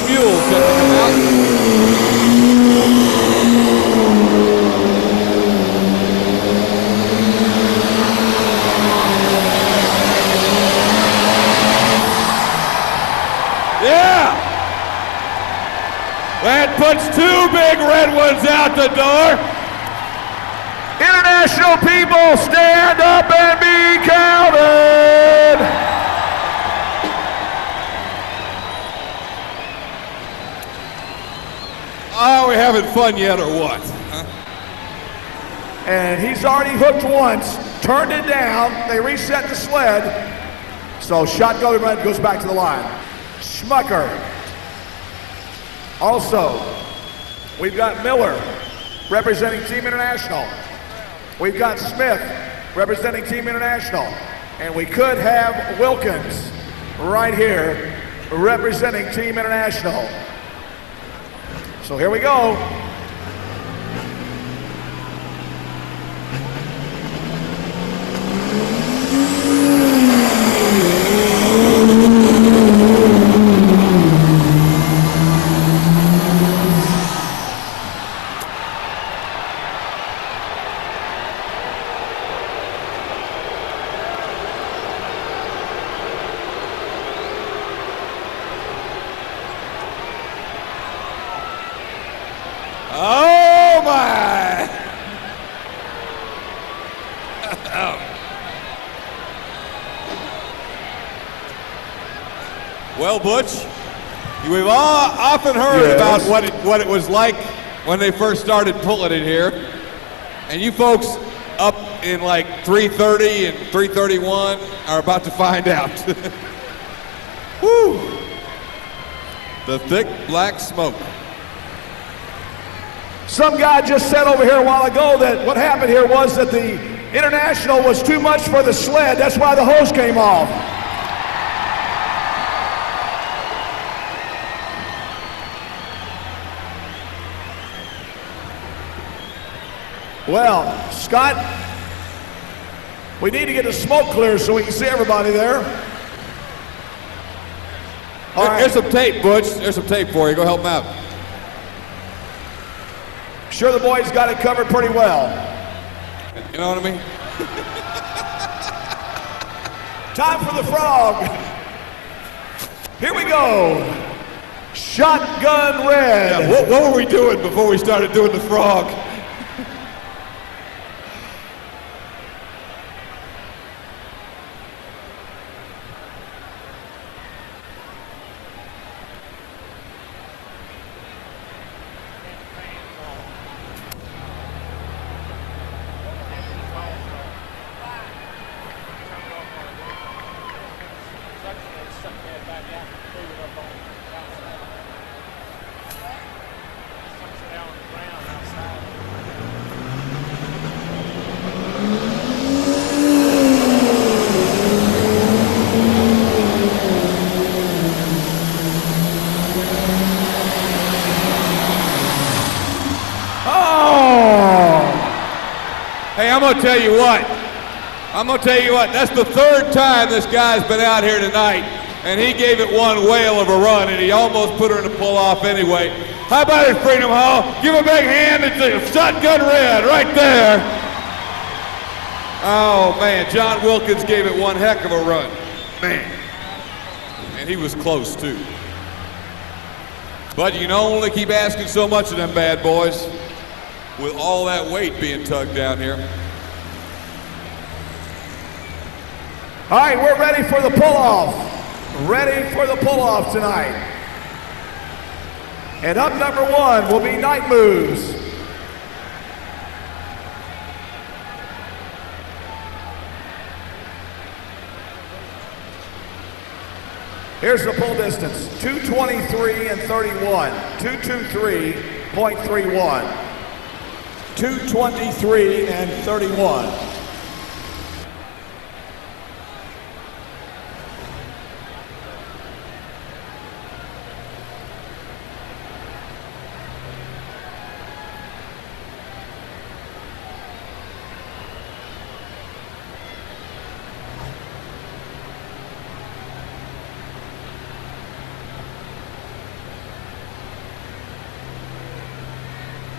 mule setting them out. Yeah! That puts 2 big red ones out the door. International people, stand up and be counted. Are we having fun yet or what? Huh? And he's already hooked once, turned it down, they reset the sled. So shotgun red goes back to the line. Schmucker. Also, we've got Miller representing Team International. We've got Smith representing Team International. And we could have Wilkins right here representing Team International. So here we go. Oh my! Well, Butch, we've all often heard about what it was like when they first started pulling it here, and you folks up in like 330 and 331 are about to find out. Woo! The thick black smoke. Some guy just said over here a while ago that what happened here was that the International was too much for the sled. That's why the hose came off. Well, Scott, we need to get the smoke clear so we can see everybody there. All right. There's some tape, Butch. There's some tape for you. Go help him out. Sure, the boys got it covered pretty well. You know what I mean? Time for the frog. Here we go. Shotgun red. Yeah, what were we doing before we started doing the frog? I'm gonna tell you what, that's the third time this guy's been out here tonight, and he gave it one whale of a run, and he almost put her in a pull-off anyway. How about it, Freedom Hall? Give a big hand. It's a Shotgun Red right there. Oh, man, John Wilkins gave it one heck of a run. Man. And he was close, too. But you can only keep asking so much of them bad boys with all that weight being tugged down here. All right, we're ready for the pull-off. Ready for the pull-off tonight. And up number one will be Night Moves. Here's the pull distance, 223 and 31, 223.31, 223 and 31.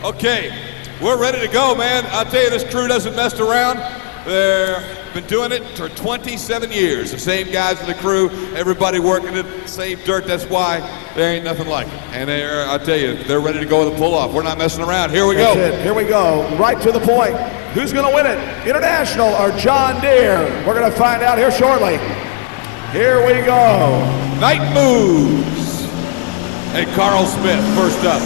Okay, we're ready to go, man. I'll tell you, this crew doesn't mess around. They've been doing it for 27 years. The same guys in the crew, everybody working it, same dirt. That's why there ain't nothing like it. And I'll tell you, they're ready to go with the pull-off. We're not messing around. Here we go. That's it. Here we go. Right to the point. Who's going to win it? International or John Deere? We're going to find out here shortly. Here we go. Night Moves. And Carl Smith first up.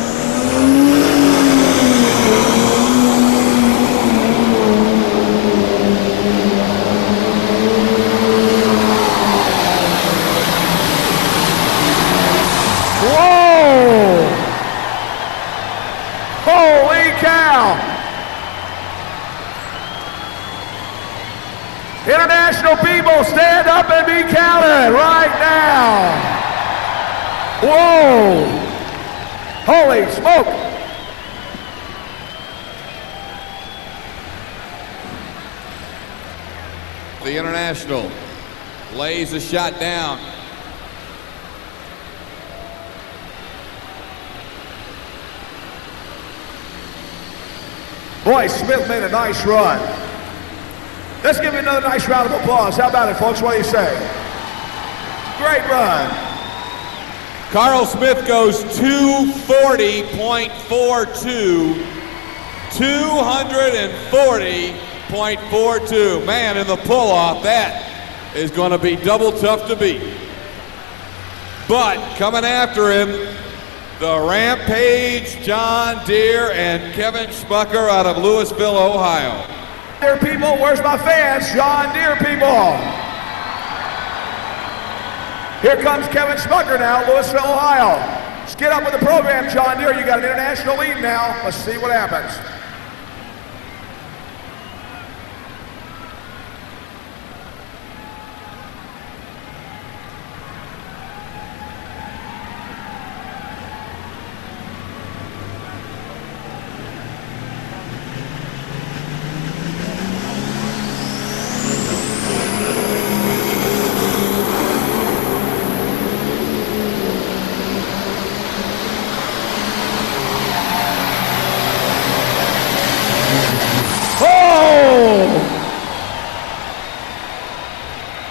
Whoa! Holy cow! International people, stand up and be counted right now. Whoa! Holy smoke! The International lays a shot down. Boy, Smith made a nice run. Let's give him another nice round of applause. How about it, folks? What do you say? Great run. Carl Smith goes 240.42. 240.42. Man, in the pull-off, that is going to be double tough to beat. But coming after him, the Rampage, John Deere, and Kevin Schmucker out of Louisville, Ohio. Deere people, where's my fans? John Deere people. Here comes Kevin Smucker now, Louisville, Ohio. Let's get up with the program, John Deere. You got an international lead now. Let's see what happens.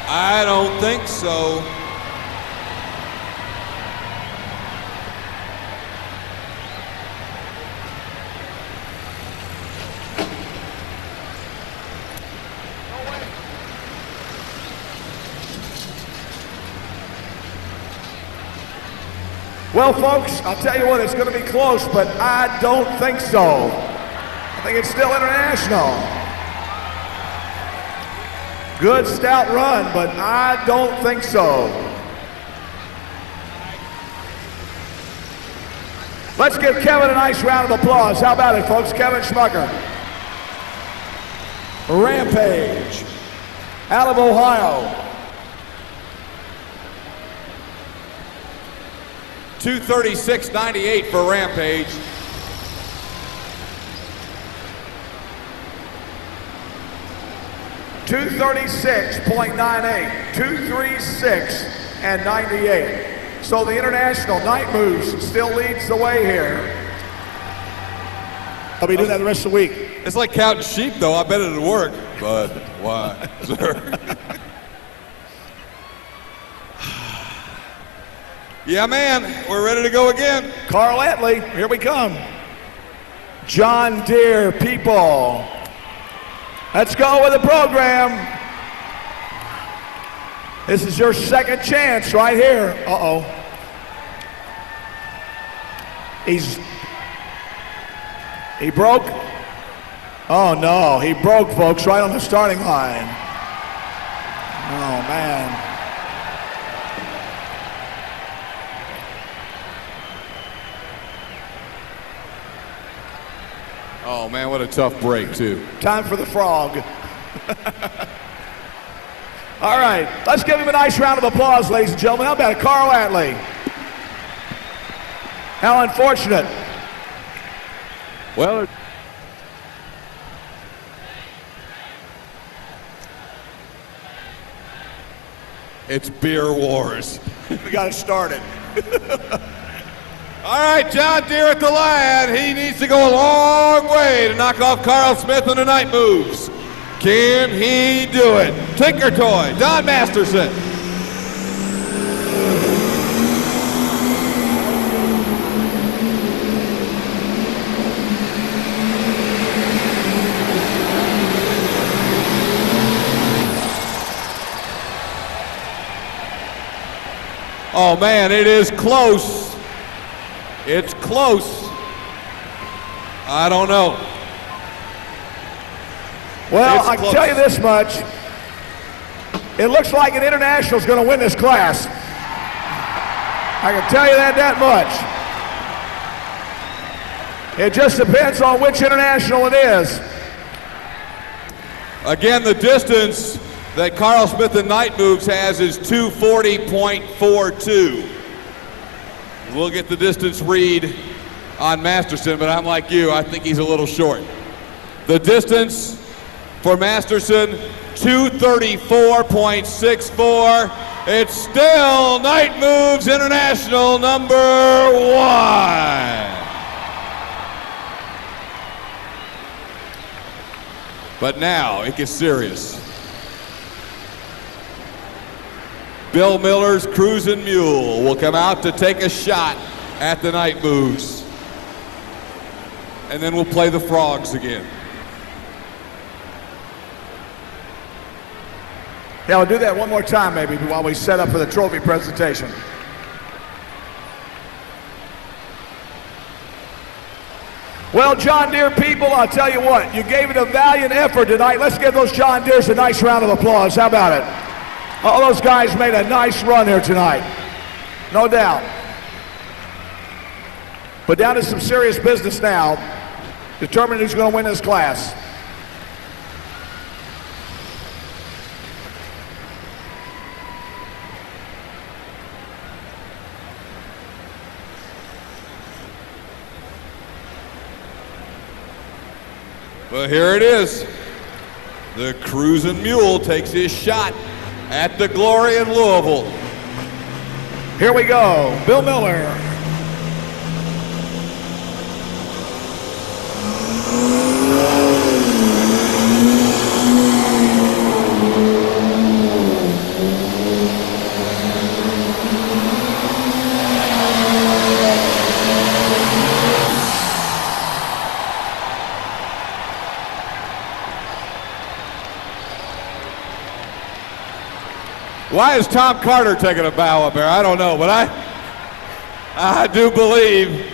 I don't think so. Well, folks, I'll tell you what, it's going to be close, but I don't think so. I think it's still international. Good stout run, but I don't think so. Let's give Kevin a nice round of applause. How about it, folks? Kevin Schmucker. Rampage, out of Ohio. 236.98 for Rampage. .98, 236 and 98. So the International Night Moves still leads the way here. I'll be doing that the rest of the week. It's like counting sheep, though. I bet it'd work. But why, sir? Yeah, man, we're ready to go again. Carl Atley, here we come. John Deere people. Let's go with the program. This is your second chance right here. Uh-oh. He broke. Oh no, he broke, folks, right on the starting line. Oh man. Oh man, what a tough break too. Time for the frog. All right, let's give him a nice round of applause, ladies and gentlemen. How about it, Carl Atley? How unfortunate. Well, it's beer wars. We got it started. All right, John Deere at the line. He needs to go a long way to knock off Carl Smith in the night moves. Can he do it? Tinker Toy, Don Masterson. Oh man, it is close. It's close. I don't know. Well, I can tell you this much. It looks like an international is going to win this class. I can tell you that much. It just depends on which international it is. Again, the distance that Carl Smith in night moves has is 240.42. We'll get the distance read on Masterson, but I'm like you, I think he's a little short. The distance for Masterson, 234.64. It's still Night Moves International number 1. But now it gets serious. Bill Miller's Cruisin' Mule will come out to take a shot at the Night Moves. And then we'll play the frogs again. Yeah, we'll do that one more time maybe while we set up for the trophy presentation. Well, John Deere people, I'll tell you what, you gave it a valiant effort tonight. Let's give those John Deeres a nice round of applause. How about it? All those guys made a nice run here tonight. No doubt. But down to some serious business now. Determine who's going to win this class. Well, here it is. The Cruisin' Mule takes his shot at the glory in Louisville. Here we go. Bill Miller. Why is Tom Carter taking a bow up there? I don't know, but I do believe,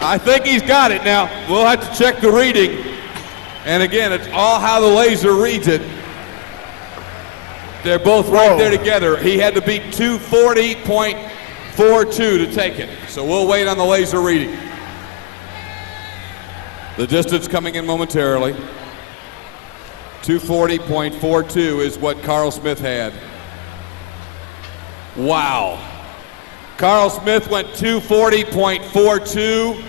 I think he's got it now. We'll have to check the reading. And again, it's all how the laser reads it. They're both right there together. He had to beat 240.42 to take it. So we'll wait on the laser reading. The distance coming in momentarily. 240.42 is what Carl Smith had. Wow. Carl Smith went 240.42.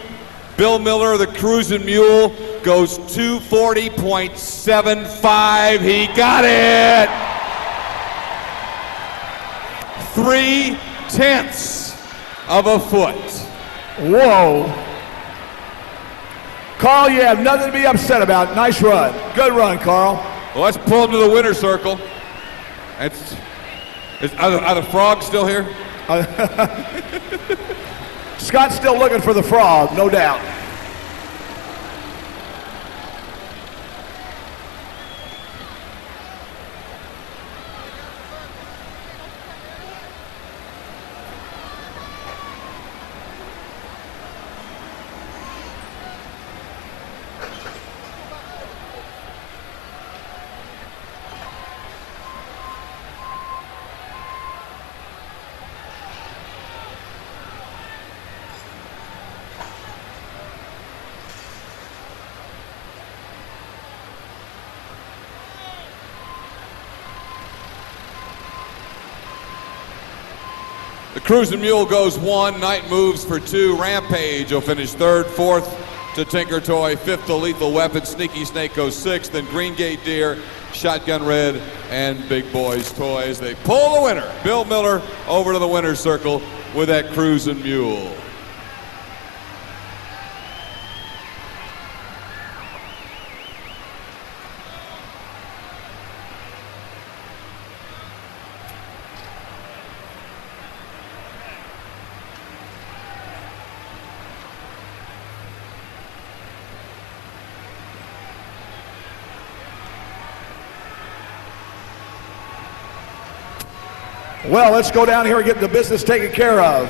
Bill Miller, the Cruisin' Mule, goes 240.75. He got it! 0.3 of a foot. Whoa. Carl, you have nothing to be upset about. Nice run. Good run, Carl. Well, let's pull him to the winner's circle. Are the frogs still here? Scott's still looking for the frog, no doubt. The Cruisin' Mule goes 1, Knight moves for 2, Rampage will finish 3rd, 4th to Tinker Toy, 5th to Lethal Weapon, Sneaky Snake goes 6th, then Green Gate Deer, Shotgun Red, and Big Boys Toys. They pull the winner, Bill Miller, over to the winner's circle with that Cruisin' Mule. Well, let's go down here and get the business taken care of.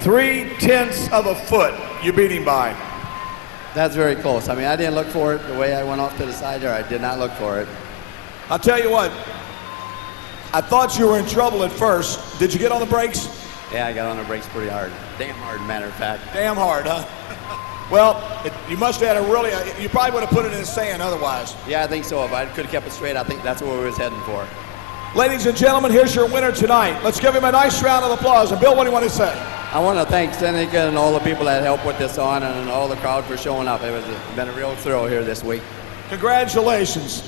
Three-tenths of a foot you beat him by. That's very close. I mean, I didn't look for it the way I went off to the side there. I did not look for it. I'll tell you what, I thought you were in trouble at first. Did you get on the brakes? Yeah, I got on the brakes pretty hard. Damn hard, matter of fact. Damn hard, huh? Well, you must have had a really, you probably would have put it in the sand otherwise. Yeah, I think so. If I could have kept it straight, I think that's what we was heading for. Ladies and gentlemen, here's your winner tonight. Let's give him a nice round of applause. And Bill, what do you want to say? I want to thank Seneca and all the people that helped put this on and all the crowd for showing up. It's been a real thrill here this week. Congratulations.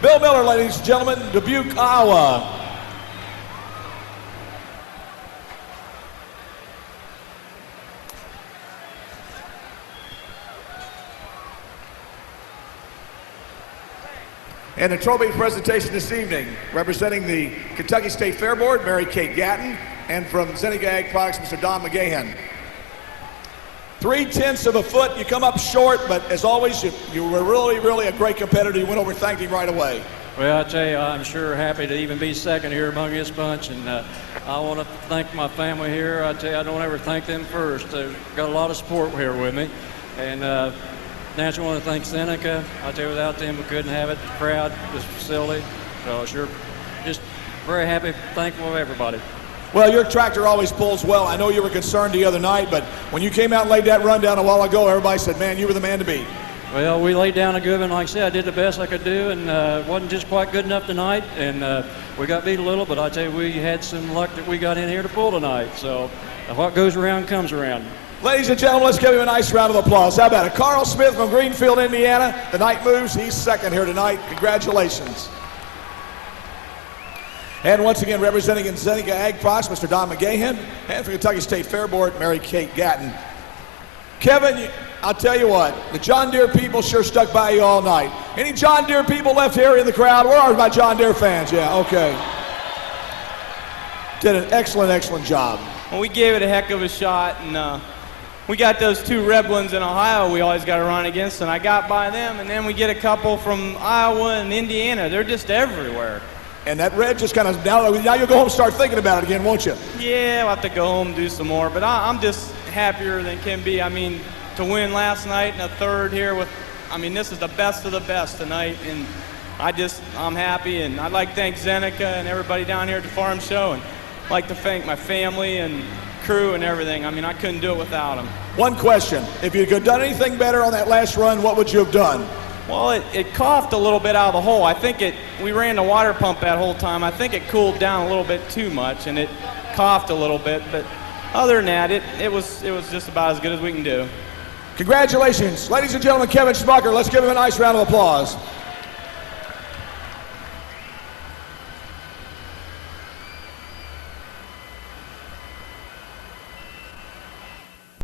Bill Miller, ladies and gentlemen, Dubuque, Iowa. And the trophy presentation this evening, representing the Kentucky State Fair Board, Mary Kay Gatton, and from Seneca Ag Products, Mr. Don McGahan. 3/10 of a foot, you come up short, but as always, you were really, really a great competitor. You went over and thanked him right away. Well, I tell you, I'm sure happy to even be second here among this bunch, and I want to thank my family here. I tell you, I don't ever thank them first. They've got a lot of support here with me, and naturally want to thank Seneca. I tell you, without them, we couldn't have it. The crowd, this facility. So sure, just very happy, thankful of everybody. Well, your tractor always pulls well. I know you were concerned the other night, but when you came out and laid that run down a while ago, everybody said, man, you were the man to beat. Well, we laid down a good one. Like I said, I did the best I could do, and wasn't just quite good enough tonight. And we got beat a little, but I tell you, we had some luck that we got in here to pull tonight. So what goes around comes around. Ladies and gentlemen, let's give him a nice round of applause. How about it? Carl Smith from Greenfield, Indiana. The night moves. He's second here tonight. Congratulations. And once again, representing in Seneca Ag Products, Mr. Don McGahan. And for Kentucky State Fair Board, Mary Kate Gatton. Kevin, I'll tell you what, the John Deere people sure stuck by you all night. Any John Deere people left here in the crowd? Where are my John Deere fans? Yeah, okay. Did an excellent, excellent job. Well, we gave it a heck of a shot, and we got those two red ones in Ohio we always got to run against, and I got by them, and then we get a couple from Iowa and Indiana. They're just everywhere. And that red just kind of, now you'll go home and start thinking about it again, won't you? Yeah, I'll have to go home and do some more, but I'm just happier than can be. I mean, to win last night and a third here with, I mean, this is the best of the best tonight, and I'm happy, and I'd like to thank Zeneca and everybody down here at the farm show, and I'd like to thank my family and crew and everything. I mean, I couldn't do it without them. One question, if you could have done anything better on that last run, what would you have done? Well, it coughed a little bit out of the hole. I think we ran the water pump that whole time. I think it cooled down a little bit too much, and it coughed a little bit, but other than that, it was just about as good as we can do. Congratulations. Ladies and gentlemen, Kevin Schmucker. Let's give him a nice round of applause.